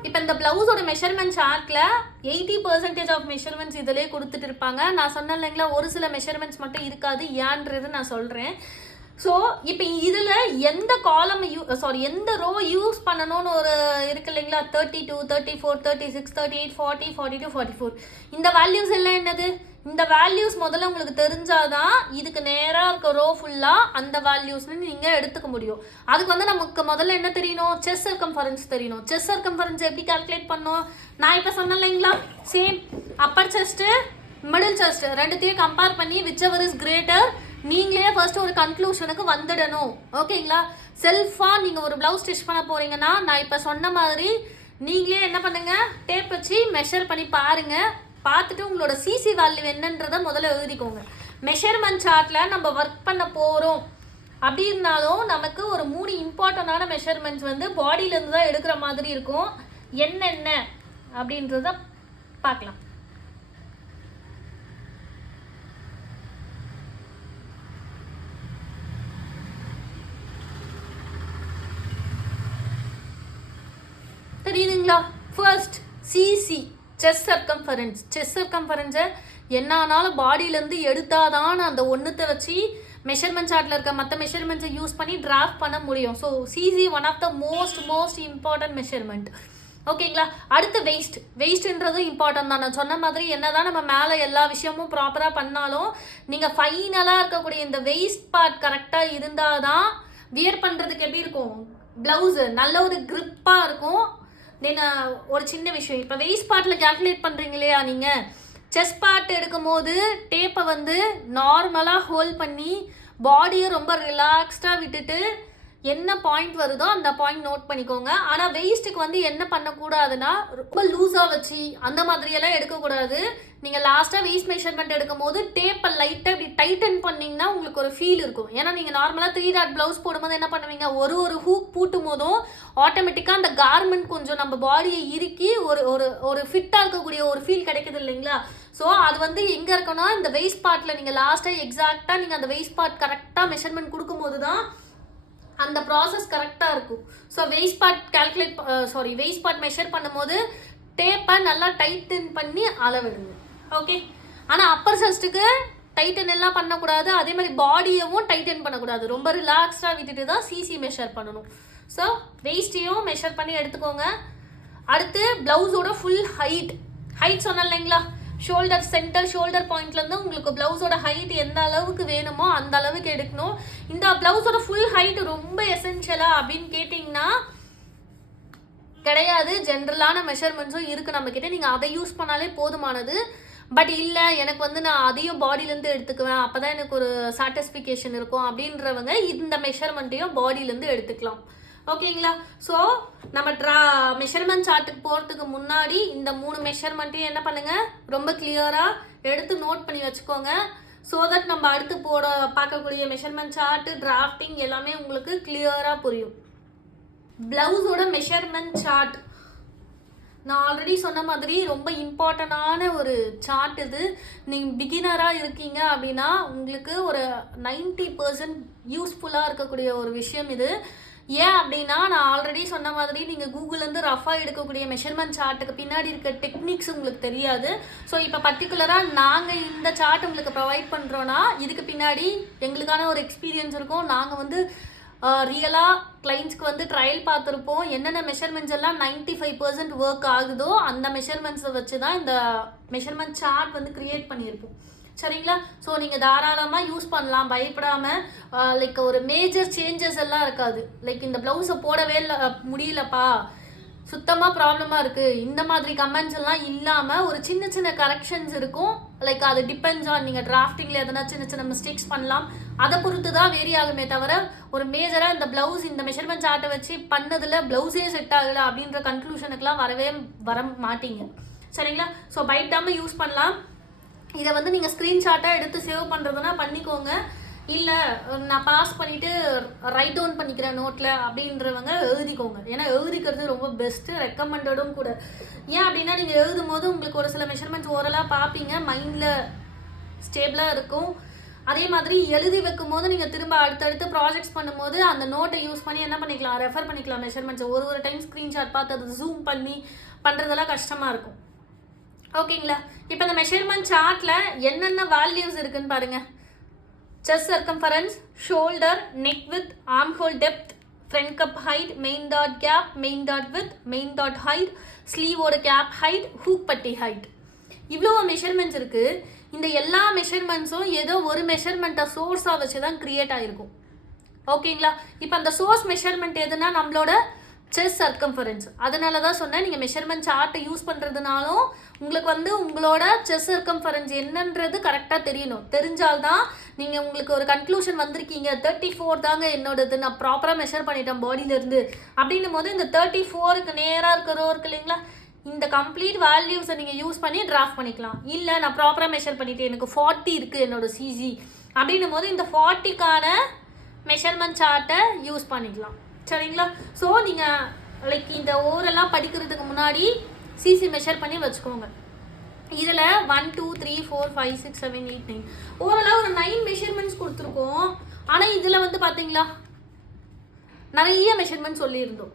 இப்போ இந்த பிளவுஸோட மெஷர்மெண்ட் சார்ட்ல 80% ஆஃப் மெஷர்மெண்ட்ஸ் இதிலே கொடுத்துட்டு இருப்பாங்க. நான் சொன்னேன் இல்லைங்களா, ஒரு சில மெஷர்மெண்ட்ஸ் மட்டும் இருக்காது. ஏன்றது நான் சொல்கிறேன். ஸோ இப்போ இதில் எந்த காலம் எந்த ரோ யூஸ் பண்ணணும்னு ஒரு இருக்கு இல்லைங்களா? 32, 34, 36, 38, 40, 42, 44 இந்த வேல்யூஸ் எல்லாம் என்னது? இந்த வேல்யூஸ் முதல்ல உங்களுக்கு தெரிஞ்சாதான் இதுக்கு நேராக இருக்க ரோ ஃபுல்லாக அந்த வேல்யூஸ்னு நீங்கள் எடுத்துக்க முடியும். அதுக்கு வந்து நமக்கு முதல்ல என்ன தெரியணும்? செஸ்ட் சர்கம்ஃபரன்ஸ் தெரியணும். செஸ்ட் சர்கம்ஃபரன்ஸ் எப்படி கால்குலேட் பண்ணோம்? நான் இப்போ சொன்னேன் இல்லைங்களா, same Appar chest middle chest ரெண்டுத்தையும் கம்பேர் பண்ணி whichever is greater நீங்களே ஃபர்ஸ்ட் ஒரு கன்க்ளூஷனுக்கு வந்துடணும். ஓகேங்களா? செல்ஃபாக நீங்கள் ஒரு ப்ளவுஸ் ஸ்டிச் பண்ண போகிறீங்கன்னா நான் இப்போ சொன்ன மாதிரி நீங்களே என்ன பண்ணுங்கள், டேப் வச்சு மெஷர் பண்ணி பாருங்கள். பார்த்துட்டு உங்களோட சிசி வேல்யூ என்னன்றதை முதல்ல எழுதிக்கோங்க. மெஷர்மெண்ட் சார்ட்டில் நம்ம ஒர்க் பண்ண போகிறோம் அப்படின்னாலும் நமக்கு ஒரு 3 இம்பார்ட்டண்டான மெஷர்மெண்ட்ஸ் வந்து பாடியிலேருந்து தான் எடுக்கிற மாதிரி இருக்கும். என்னென்ன அப்படின்றத பார்க்கலாம். தெரியுதுங்களா? First CC chest circumference. Chest சர்கம்ஃபரன்ஸை என்ன ஆனாலும் பாடியிலேருந்து எடுத்தாதான் அந்த ஒன்றுத்தை வச்சு மெஷர்மெண்ட் சார்ட்டில் இருக்க மற்ற மெஷர்மெண்ட்ஸை யூஸ் பண்ணி டிராஃப்ட் பண்ண முடியும். So CC one of the most important measurement. ஓகேங்களா? அடுத்து வெயிஸ்ட்ன்றதும் இம்பார்ட்டன்ட் தான். நான் சொன்ன மாதிரி என்னதான் நம்ம மேலே எல்லா விஷயமும் ப்ராப்பராக பண்ணாலும் நீங்கள் ஃபைனலாக இருக்கக்கூடிய இந்த வெயிஸ்ட் பார்ட் கரெக்டாக இருந்தால் தான் வியர் பண்ணுறதுக்கு எப்படி இருக்கும், ப்ளவுஸு நல்ல ஒரு க்ரிப்பாக இருக்கும். தென் ஒரு சின்ன விஷயம், இப்போ வெயிஸ்ட் பார்ட்டில் கால்குலேட் பண்ணுறீங்க இல்லையா, நீங்கள் செஸ்ட் பார்ட் எடுக்கும் போது டேப்பை வந்து நார்மலாக ஹோல்ட் பண்ணி பாடியை ரொம்ப ரிலாக்ஸ்டாக விட்டுட்டு என்ன பாயிண்ட் வருதோ அந்த பாயிண்ட் நோட் பண்ணிக்கோங்க. ஆனால் வெயிஸ்ட்டுக்கு வந்து என்ன பண்ணக்கூடாதுன்னா ரொம்ப லூஸாக வச்சு அந்த மாதிரியெல்லாம் எடுக்கக்கூடாது. நீங்கள் லாஸ்ட்டாக வெயிஸ்ட் மெஷர்மெண்ட் எடுக்கும் போது டேப்பை லைட்டாக இப்படி டைட்டன் பண்ணிங்கன்னா உங்களுக்கு ஒரு ஃபீல் இருக்கும். ஏன்னா நீங்கள் நார்மலாக 3 டாட் ப்ளவுஸ் போடும்போது என்ன பண்ணுவீங்க, ஒரு ஹூக் பூட்டும் போதும் ஆட்டோமேட்டிக்காக அந்த கார்மெண்ட் கொஞ்சம் நம்ம பாடியை இறுக்கி ஒரு ஒரு ஒரு ஃபிட்டாக இருக்கக்கூடிய ஒரு ஃபீல் கிடைக்குது இல்லைங்களா? ஸோ அது வந்து எங்கே இருக்குன்னா இந்த வெயிஸ்ட் பார்ட்டில் நீங்கள் லாஸ்ட்டாக எக்ஸாக்டாக நீங்கள் அந்த வெயிஸ்ட் பார்ட் கரெக்டாக மெஷர்மெண்ட் கொடுக்கும்போது தான் அந்த ப்ராசஸ் கரெக்டாக இருக்கும். ஸோ வெயிஸ்ட் பார்ட் மெஷர் பண்ணும்போது டேப்பை நல்லா டைட்டன் பண்ணி அளவிடுங்க. ஓகே? ஆனால் அப்பர் செஸ்ட்டுக்கு டைட்டன் எல்லாம் பண்ணக்கூடாது. அதே மாதிரி பாடியவும் டைட்டன் பண்ணக்கூடாது. ரொம்ப ரிலாக்ஸ்டாக விட்டுட்டு தான் சிசி மெஷர் பண்ணணும். ஸோ வெயிஸ்ட்டையும் மெஷர் பண்ணி எடுத்துக்கோங்க. அடுத்து ப்ளவுஸோட ஃபுல் ஹைட் சொன்னேன் இல்லைங்களா, சென்டர் ஷோல்டர் பாயிண்ட்லேருந்து உங்களுக்கு ப்ளவுஸோட ஹைட் எந்த அளவுக்கு வேணுமோ அந்த அளவுக்கு எடுக்கணும். இந்த ப்ளவுஸோட ஃபுல் ஹைட் ரொம்ப எசென்ஷியலா அப்படின்னு கேட்டிங்கன்னா கிடையாது. ஜென்ரலான மெஷர்மெண்ட்ஸும் இருக்குது நம்மக்கிட்ட, நீங்கள் அதை யூஸ் பண்ணாலே போதுமானது. பட் இல்லை எனக்கு வந்து நான் அதையும் பாடியிலேருந்து எடுத்துக்குவேன், அப்போ தான் எனக்கு ஒரு சாட்டிஸ்ஃபிகேஷன் இருக்கும் அப்படின்றவங்க இந்த மெஷர்மெண்ட்டையும் பாடியிலேருந்து எடுத்துக்கலாம். ஓகேங்களா? ஸோ நம்ம மெஷர்மெண்ட் சார்ட்டுக்கு போகிறதுக்கு முன்னாடி இந்த 3 மெஷர்மெண்ட்டையும் என்ன பண்ணுங்கள், ரொம்ப கிளியராக எடுத்து நோட் பண்ணி வச்சுக்கோங்க. ஸோ தட் நம்ம அடுத்து பார்க்கக்கூடிய மெஷர்மெண்ட் சார்ட்டு டிராஃப்டிங் எல்லாமே உங்களுக்கு கிளியராக புரியும். ப்ளவுஸோட மெஷர்மெண்ட் சார்ட் நான் ஆல்ரெடி சொன்ன மாதிரி ரொம்ப இம்பார்ட்டண்டான ஒரு சார்ட் இது. நீங்கள் பிகினராக இருக்கீங்க அப்படின்னா உங்களுக்கு ஒரு 90% யூஸ்ஃபுல்லாக இருக்கக்கூடிய ஒரு விஷயம் இது. ஏன் அப்படின்னா நான் ஆல்ரெடி சொன்ன மாதிரி நீங்கள் கூகுள்லேருந்து ரஃபாக எடுக்கக்கூடிய மெஷர்மெண்ட் சார்ட்டுக்கு பின்னாடி இருக்க டெக்னிக்ஸ் உங்களுக்கு தெரியாது. ஸோ இப்போ பர்டிகுலராக நாங்கள் இந்த சார்ட் உங்களுக்கு ப்ரொவைட் பண்ணுறோன்னா இதுக்கு பின்னாடி எங்களுக்கான ஒரு எக்ஸ்பீரியன்ஸ் இருக்கும். நாங்கள் வந்து ரியலாக கிளைண்ட்ஸ்க்கு வந்து ட்ரையல் பார்த்துருப்போம். என்னென்ன மெஷர்மெண்ட்ஸ் எல்லாம் 95% ஒர்க் ஆகுதோ அந்த மெஷர்மெண்ட்ஸை வச்சு தான் இந்த மெஷர்மெண்ட் சார்ட் வந்து க்ரியேட் பண்ணியிருப்போம். சரிங்களா? ஸோ நீங்கள் தாராளமாக யூஸ் பண்ணலாம், பயப்படாமல். லைக் ஒரு மேஜர் சேஞ்சஸ் எல்லாம் இருக்காது. லைக் இந்த ப்ளவுஸை போடவே முடியலப்பா, சுத்தமாக ப்ராப்ளமாக இருக்குது, இந்த மாதிரி கமெண்ட்ஸ் எல்லாம் இல்லாமல் ஒரு சின்ன சின்ன கரெக்ஷன்ஸ் இருக்கும். லைக் அது டிபெண்ட்ஸ் ஆன் நீங்கள் டிராஃப்டிங்கில் எதனா சின்ன சின்ன மிஸ்டேக்ஸ் பண்ணலாம். அதை பொறுத்து தான் வேரி ஆகுமே தவிர ஒரு மேஜராக இந்த ப்ளவுஸ் இந்த மெஷர்மெண்ட் சார்ட்டை வச்சு பண்ணதில் ப்ளவுஸே செட் ஆகலை அப்படின்ற கன்க்ளூஷனுக்குலாம் வர மாட்டீங்க. சரிங்களா? ஸோ பயப்படாமல் யூஸ் பண்ணலாம். இதை வந்து நீங்கள் ஸ்க்ரீன்ஷாட்டாக எடுத்து சேவ் பண்ணுறதுனா பண்ணிக்கோங்க. இல்லை நான் பாஸ் பண்ணிவிட்டு ரைட் டவுன் பண்ணிக்கிறேன் நோட்டில் அப்படின்றவங்க எழுதிக்கோங்க. ஏன்னா எழுதிக்கிறது ரொம்ப பெஸ்ட்டு, ரெக்கமெண்டடும் கூட. ஏன் அப்படின்னா நீங்கள் எழுதும் போது உங்களுக்கு ஒரு சில மெஷர்மெண்ட்ஸ் ஓரலாக பார்ப்பீங்க, மைண்டில் ஸ்டேபிளாக இருக்கும். அதே மாதிரி எழுதி வைக்கும் போது நீங்கள் திரும்ப அடுத்தடுத்து ப்ராஜெக்ட்ஸ் பண்ணும்போது அந்த நோட்டை யூஸ் பண்ணி என்ன பண்ணிக்கலாம், ரெஃபர் பண்ணிக்கலாம் மெஷர்மெண்ட்ஸை. ஒரு டைம் ஸ்க்ரீன்ஷாட் பார்த்து அதை ஜூம் பண்ணி பண்ணுறதெல்லாம் கஷ்டமாக இருக்கும். ஓகேங்களா? இப்போ இந்த மெஷர்மெண்ட் சார்ட்டில் என்னென்ன வேல்யூஸ் இருக்குன்னு பாருங்கள். Chest circumference, shoulder, neck with, arm hole depth, front cup height, main dot cap, main dot width, main dot height, ஸ்லீவோட கேப் ஹைட், ஹூக் பட்டி ஹைட். இவ்வளோ மெஷர்மெண்ட்ஸ் இருக்குது. இந்த எல்லா மெஷர்மெண்ட்ஸும் ஏதோ ஒரு மெஷர்மெண்ட்டை சோர்ஸாக வச்சு தான் க்ரியேட் ஆகிருக்கும். ஓகேங்களா? இப்போ அந்த சோர்ஸ் மெஷர்மெண்ட் எதுனா நம்மளோட செஸ்ட் சர்க்கம்ஃபரன்ஸ். அதனால தான் சொன்னேன், நீங்கள் மெஷர்மெண்ட் சார்ட்டை யூஸ் பண்ணுறதுனாலும் உங்களுக்கு வந்து உங்களோட செஸ்ட் சர்க்கம்ஃபரன்ஸ் என்னன்றது கரெக்டாக தெரியணும். தெரிஞ்சால்தான் நீங்கள் உங்களுக்கு ஒரு கன்க்ளூஷன் வந்திருக்கீங்க, 34 தாங்க என்னோடது, நான் ப்ராப்பராக மெஷர் பண்ணிட்டேன் பாடியிலேருந்து அப்படின்னும் போது இந்த 34க்கு நேராக இருக்கிறோ இருக்கு இல்லைங்களா, இந்த கம்ப்ளீட் வேல்யூஸை நீங்கள் யூஸ் பண்ணி டிராஃப்ட் பண்ணிக்கலாம். இல்லை நான் ப்ராப்பராக மெஷர் பண்ணிவிட்டு எனக்கு 40 இருக்குது என்னோட சிஜி அப்படின்னும் போது இந்த 40க்கான மெஷர்மெண்ட் சார்ட்டை யூஸ் பண்ணிக்கலாம். சரிங்களா? ஸோ நீங்கள் லைக் இந்த ஓரெல்லாம் படிக்கிறதுக்கு முன்னாடி சிசி மெஷர் பண்ணி வச்சுக்கோங்க. இதில் 1 2 3 4 5 6 7 8 9 ஓரெல்லாம் ஒரு 9 மெஷர்மெண்ட்ஸ் கொடுத்துருக்கோம். ஆனால் இதில் வந்து பார்த்தீங்களா நிறைய மெஷர்மெண்ட் சொல்லியிருந்தோம்.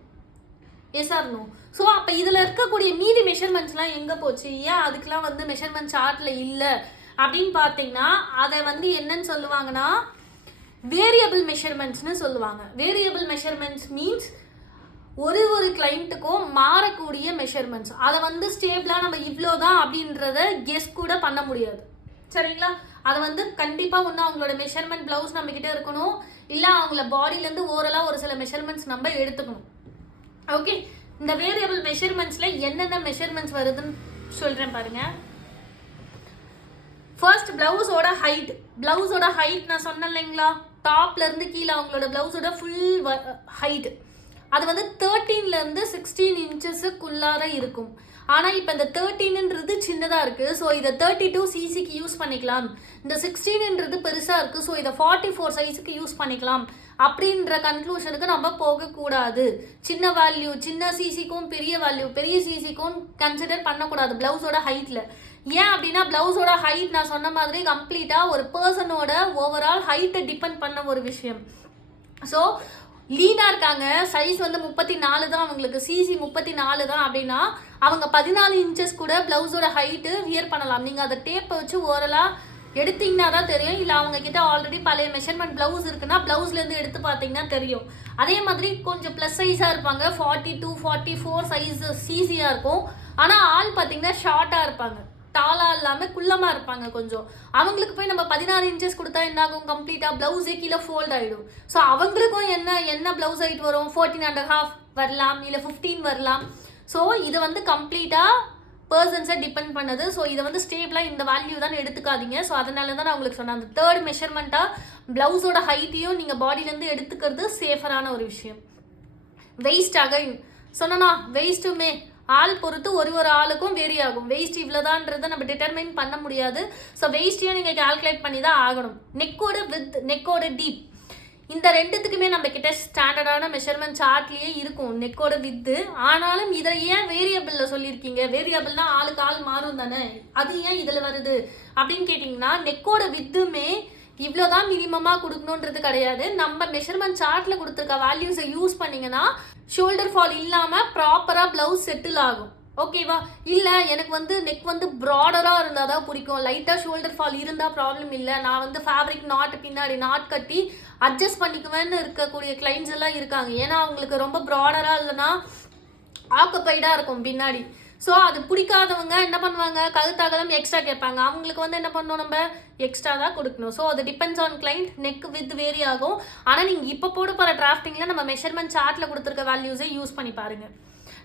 S R no? ஸோ அப்போ இதில் இருக்கக்கூடிய மீதி மெஷர்மெண்ட்ஸ்லாம் எங்கே போச்சு? ஏன் அதுக்கெலாம் வந்து மெஷர்மெண்ட் சார்ட்டில் இல்லை அப்படின்னு பார்த்தீங்கன்னா அதை வந்து என்னன்னு சொல்லுவாங்கன்னா வேரியபிள் மெஷர்மெண்ட்ஸ்னு சொல்லுவாங்க. வேரியபிள் மெஷர்மெண்ட்ஸ் மீன்ஸ் ஒரு கிளைண்ட்டுக்கும் மாறக்கூடிய மெஷர்மெண்ட்ஸ். அதை வந்து ஸ்டேபிளாக நம்ம இவ்வளோ தான் அப்படின்றத கெஸ் கூட பண்ண முடியாது. சரிங்களா? அதை வந்து கண்டிப்பாக ஒன்று அவங்களோட மெஷர்மெண்ட் ப்ளவுஸ் நம்மக்கிட்ட இருக்கணும், இல்லை அவங்கள பாடியிலேருந்து ஓரலாக ஒரு சில மெஷர்மெண்ட்ஸ் நம்ம எடுத்துக்கணும். ஓகே, இந்த வேரியபிள் மெஷர்மெண்ட்ஸில் என்னென்ன மெஷர்மெண்ட்ஸ் வருதுன்னு சொல்கிறேன் பாருங்கள். ஃபர்ஸ்ட் பிளவுஸோட ஹைட். பிளவுஸோட ஹைட் நான் சொன்னேன் இல்லைங்களா, டாப்லேருந்து கீழே அவங்களோட பிளவுஸோட ஃபுல் ஹைட் அது வந்து 13லேருந்து 16 இன்ச்சஸுக்குள்ளார இருக்கும். ஆனால் இப்போ இந்த 13ன்றது சின்னதாக இருக்குது, ஸோ இதை 32 சிசிக்கு யூஸ் பண்ணிக்கலாம். இந்த 16ன்றது பெருசாக இருக்குது, ஸோ இதை 44 சைஸுக்கு யூஸ் பண்ணிக்கலாம் அப்படின்ற கன்க்ளூஷனுக்கு நம்ம போகக்கூடாது. சின்ன வேல்யூ சின்ன சிசிக்கும் பெரிய வேல்யூ பெரிய சிசிக்கும் கன்சிடர் பண்ணக்கூடாது பிளவுஸோட ஹைட்டில். ஏன் அப்படின்னா பிளவுஸோட ஹைட் நான் சொன்ன மாதிரி கம்ப்ளீட்டாக ஒரு பர்சனோட ஓவரால் ஹைட்டை டிபெண்ட் பண்ண ஒரு விஷயம். ஸோ லீனாக இருக்காங்க, சைஸ் வந்து 34 தான், அவங்களுக்கு சிசி 34 தான் அப்படின்னா அவங்க 14 இன்ச்சஸ் கூட பிளவுஸோட ஹைட்டு வியர் பண்ணலாம். நீங்கள் அதை டேப்பை வச்சு ஓரலாக எடுத்திங்கன்னா தான் தெரியும். இல்லை அவங்க கிட்ட ஆல்ரெடி பழைய மெஷர்மெண்ட் ப்ளவுஸ் இருக்குன்னா ப்ளவுஸ்லேருந்து எடுத்து பார்த்தீங்கன்னா தெரியும். அதே மாதிரி கொஞ்சம் ப்ளஸ் சைஸாக இருப்பாங்க, 42 44 சைஸ் சிசியாக இருக்கும். ஆனால் ஆள் பார்த்தீங்கன்னா ஷார்ட்டாக இருப்பாங்க, டாலாக இல்லாமல் குள்ளமாக இருப்பாங்க கொஞ்சம். அவங்களுக்கு போய் நம்ம 16 இன்ச்சஸ் கொடுத்தா என்ன ஆகும், கம்ப்ளீட்டாக ப்ளவுஸே கீழே ஃபோல்ட் ஆகிடும். ஸோ அவங்களுக்கும் என்ன ப்ளவுஸ் ஹைட் வரும், 14.5 வரலாம், இல்லை 15 வரலாம். ஸோ இது வந்து கம்ப்ளீட்டாக பர்சன்ஸை டிபெண்ட் பண்ணது. ஸோ இதை வந்து ஸ்டேபிளாக இந்த வேல்யூ தான் எடுத்துக்காதீங்க. ஸோ அதனால தான் நான் உங்களுக்கு சொன்னேன், அந்த தேர்ட் மெஷர்மெண்ட்டாக ப்ளவுஸோட ஹைட்டையும் நீங்கள் பாடியிலேருந்து எடுத்துக்கிறது சேஃபரான ஒரு விஷயம். வெயிஸ்டாக சொன்னா வெயிஸ்ட்டுமே ஆள் பொறுத்து ஒரு ஆளுக்கும் வேரி ஆகும். வெயிஸ்ட் இவ்வளோதான்றதை நம்ம டிட்டர்மைன் பண்ண முடியாது. ஸோ வெயிஸ்ட்டையும் நீங்கள் கால்குலேட் பண்ணி தான் ஆகணும். நெக்கோட வித் நெக்கோட டீப் இந்த ரெண்டுத்துக்குமே நம்ம கிட்ட ஸ்டாண்டர்டான மெஷர்மெண்ட் சார்ட்லேயே இருக்கும் நெக்கோட வித்து. ஆனாலும் இதை ஏன் வேரியபிளில் சொல்லியிருக்கீங்க, வேரியபிள்னா ஆளுக்கு ஆள் மாறும் தானே, அது ஏன் இதில் வருது அப்படின்னு கேட்டிங்கன்னா நெக்கோட வித்துமே இவ்வளோதான் மினிமமாக கொடுக்கணுன்றது கிடையாது. நம்ம மெஷர்மெண்ட் சார்ட்டில் கொடுத்துருக்க வேல்யூஸை யூஸ் பண்ணிங்கன்னா ஷோல்டர் ஃபால் இல்லாமல் ப்ராப்பராக ப்ளவுஸ் செட்டில் ஆகும். ஓகேவா? இல்லை எனக்கு வந்து நெக் வந்து ப்ராடராக இருந்தால் தான் பிடிக்கும், லைட்டாக ஷோல்டர் ஃபால் இருந்தால் ப்ராப்ளம் இல்லை, நான் வந்து ஃபேப்ரிக் நாட் பின்னாடி நாட் கட்டி அட்ஜஸ்ட் பண்ணிக்குவேன்னு இருக்கக்கூடிய கிளைண்ட்ஸ் எல்லாம் இருக்காங்க. ஏன்னா அவங்களுக்கு ரொம்ப ப்ராடராக இல்லைன்னா ஆக்குப்பைடாக இருக்கும் பின்னாடி. ஸோ அது பிடிக்காதவங்க என்ன பண்ணுவாங்க, கழுத்தாகலாம் எக்ஸ்ட்ரா கேட்பாங்க. அவங்களுக்கு வந்து என்ன பண்ணணும், நம்ம எக்ஸ்ட்ரா தான் கொடுக்கணும். ஸோ அது depends on client, neck width vary ஆகும். ஆனால் நீங்கள் இப்போ போட போகிற டிராஃப்டிங்கில் நம்ம மெஷர்மெண்ட் சார்ட்டில் கொடுத்துருக்க வேல்யூஸை யூஸ் பண்ணி பாருங்கள்.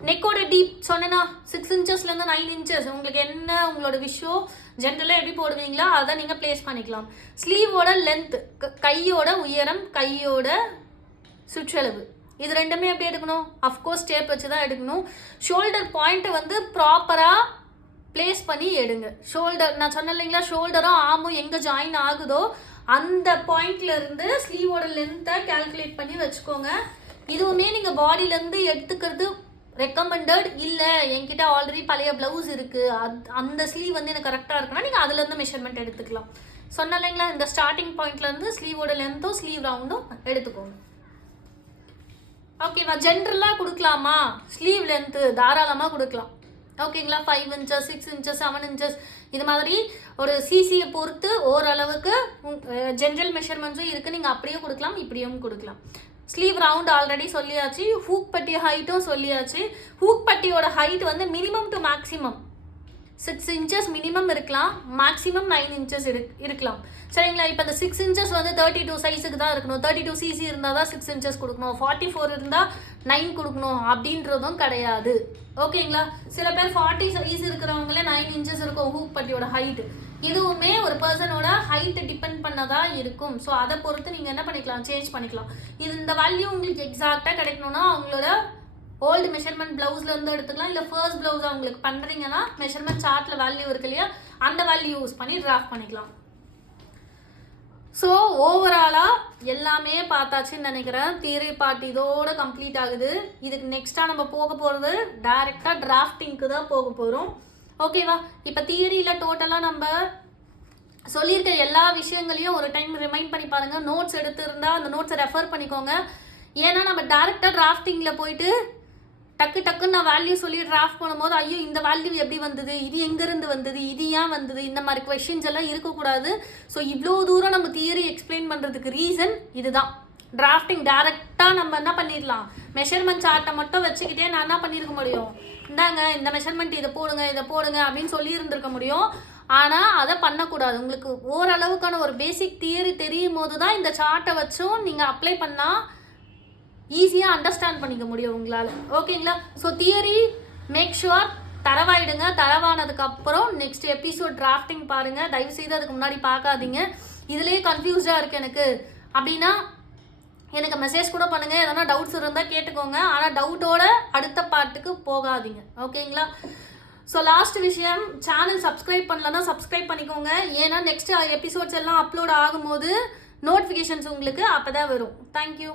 நெக்கோட டீப் சொன்னேன்னா 6 இன்ச்சஸ்லேருந்து 9 இன்ச்சஸ் உங்களுக்கு என்ன உங்களோட விஷயம் ஜென்ரலாக எப்படி போடுவீங்களோ அதை நீங்கள் பிளேஸ் பண்ணிக்கலாம். ஸ்லீவோட லென்த், கையோட உயரம், கையோட சுற்றளவு, இது ரெண்டுமே எப்படி எடுக்கணும், அஃப்கோர்ஸ் டேப் வச்சு தான் எடுக்கணும். ஷோல்டர் பாயிண்ட்டை வந்து ப்ராப்பராக பிளேஸ் பண்ணி எடுங்க. ஷோல்டர் நான் சொன்னேன் இல்லைங்களா, ஷோல்டரும் ஆமும் எங்கே ஜாயின் ஆகுதோ அந்த பாயிண்ட்லேருந்து ஸ்லீவோட லென்த்தை கால்குலேட் பண்ணி வச்சுக்கோங்க. இதுவுமே நீங்கள் பாடியிலேருந்து எடுத்துக்கிறது ரெக்கமெண்டட். இல்லை என்கிட்ட ஆல்ரெடி பழைய ப்ளவுஸ் இருக்குது, அந்த ஸ்லீவ் வந்து எனக்கு கரெக்டாக இருக்குன்னா நீங்கள் அதுலேருந்து மெஷர்மெண்ட் எடுத்துக்கலாம். சொன்னேன் இல்லைங்களா, இந்த ஸ்டார்டிங் பாயிண்ட்லேருந்து ஸ்லீவோட லென்த்தும் ஸ்லீவ் ரவுண்டும் எடுத்துக்கோங்க. ஓகேவா? ஜென்ரலாக கொடுக்கலாமா, ஸ்லீவ் லென்த்து தாராளமாக கொடுக்கலாம். ஓகேங்களா? 5 இன்ச்சஸ் 6 இன்ச்சஸ் 7 இன்ச்சஸ் இது மாதிரி ஒரு சிசியை பொறுத்து ஓரளவுக்கு ஜென்ரல் மெஷர்மெண்ட்ஸும் இருக்குது. நீங்கள் அப்படியே கொடுக்கலாம், இப்படியும் கொடுக்கலாம். ஸ்லீவ் ரவுண்ட் ஆல்ரெடி சொல்லியாச்சு, ஹூக் பட்டி ஹைட்டும் சொல்லியாச்சு. ஹூக் பட்டியோட ஹைட் வந்து minimum to maximum 6 inches minimum இருக்கலாம், மேக்ஸிமம் 9 இன்ச்சஸ் இருக்கலாம். சரிங்களா? இப்போ இந்த 6 இன்ச்சஸ் வந்து 32 சைஸுக்கு தான் இருக்கணும், 32 சிசி இருந்தால் தான் 6 இன்ச்சஸ் கொடுக்கணும், 44 இருந்தால் 9 கொடுக்கணும் அப்படின்றதும் கிடையாது. ஓகேங்களா? சில பேர் 40 சைஸ் இருக்கிறவங்களே 9 இன்ச்சஸ் இருக்கும் ஹூக் பட்டியோட ஹைட். இதுவுமே ஒரு பர்சனோட ஹைட்டை டிபெண்ட் பண்ணதான் இருக்கும். ஸோ அதை பொறுத்து நீங்கள் என்ன பண்ணிக்கலாம், சேஞ்ச் பண்ணிக்கலாம். இது இந்த வேல்யூ உங்களுக்கு எக்ஸாக்டாக கிடைக்கணும்னா அவங்களோட ஓல்டு மெஷர்மெண்ட் ப்ளவுஸ்லேருந்து எடுத்துக்கலாம். இல்லை ஃபர்ஸ்ட் ப்ளவுஸ் அவங்களுக்கு பண்ணுறீங்கன்னா மெஷர்மெண்ட் சார்ட்டில் வேல்யூ இருக்கு இல்லையா, அந்த வேல்யூ யூஸ் பண்ணி டிராஃப்ட் பண்ணிக்கலாம். ஸோ ஓவராலாக எல்லாமே பார்த்தாச்சுன்னு நினைக்கிறேன். தியரி பார்ட் இதோட கம்ப்ளீட் ஆகுது. இதுக்கு நெக்ஸ்ட்டாக நம்ம போக போகிறது டைரெக்டாக டிராஃப்டிங்க்கு தான் போக போகிறோம். ஓகேவா? இப்போ தியரியில் டோட்டலாக நம்ம சொல்லியிருக்க எல்லா விஷயங்களையும் ஒரு டைம் ரிமைண்ட் பண்ணி பாருங்கள். நோட்ஸ் எடுத்துருந்தா அந்த நோட்ஸை ரெஃபர் பண்ணிக்கோங்க. ஏன்னா நம்ம டேரெக்டாக டிராஃப்டிங்கில் போயிட்டு டக்குன்னு நான் வேல்யூ சொல்லி டிராஃப்ட் பண்ணும்போது ஐயோ இந்த வேல்யூ எப்படி வந்தது, இது எங்கேருந்து வந்தது, இது ஏன் வந்தது, இந்த மாதிரி கொஷின்ஸ் எல்லாம் இருக்கக்கூடாது. ஸோ இவ்வளோ தூரம் நம்ம தியரி எக்ஸ்பிளைன் பண்ணுறதுக்கு ரீசன் இதுதான். டிராஃப்டிங் டேரெக்டாக நம்ம என்ன பண்ணிடலாம், மெஷர்மெண்ட் சார்ட்டை மட்டும் வச்சுக்கிட்டே நான் என்ன பண்ணியிருக்க முடியும், இந்தாங்க இந்த மெஷர்மெண்ட் இதை போடுங்க அப்படின்னு சொல்லி இருந்திருக்க முடியும். ஆனால் அதை பண்ணக்கூடாது. உங்களுக்கு ஓரளவுக்கான ஒரு பேசிக் தியரி தெரியும் போது தான் இந்த சார்ட்டை வச்சும் நீங்கள் அப்ளை பண்ணால் ஈஸியாக அண்டர்ஸ்டாண்ட் பண்ணிக்க முடியும் உங்களால். ஓகேங்களா? ஸோ தியரி மேக் ஷுவர் தரவாயிடுங்க. தரவானதுக்கப்புறம் நெக்ஸ்ட் எபிசோட் டிராஃப்டிங் பாருங்கள். தயவுசெய்து அதுக்கு முன்னாடி பார்க்காதீங்க. இதுலேயே கன்ஃபியூஸ்டாக இருக்குது எனக்கு அப்படின்னா எனக்கு மெசேஜ் கூட பண்ணுங்கள். எதனா டவுட்ஸ் இருந்தால் கேட்டுக்கோங்க. ஆனால் டவுட்டோட அடுத்த பார்ட்டுக்கு போகாதீங்க. ஓகேங்களா? ஸோ லாஸ்ட் விஷயம், சேனல் சப்ஸ்கிரைப் பண்ணலன்னா சப்ஸ்கிரைப் பண்ணிக்கோங்க. ஏன்னா நெக்ஸ்ட் எபிசோட்ஸ் எல்லாம் அப்லோட் ஆகும்போது நோட்டிஃபிகேஷன்ஸ் உங்களுக்கு அப்போ தான் வரும். தேங்க்யூ.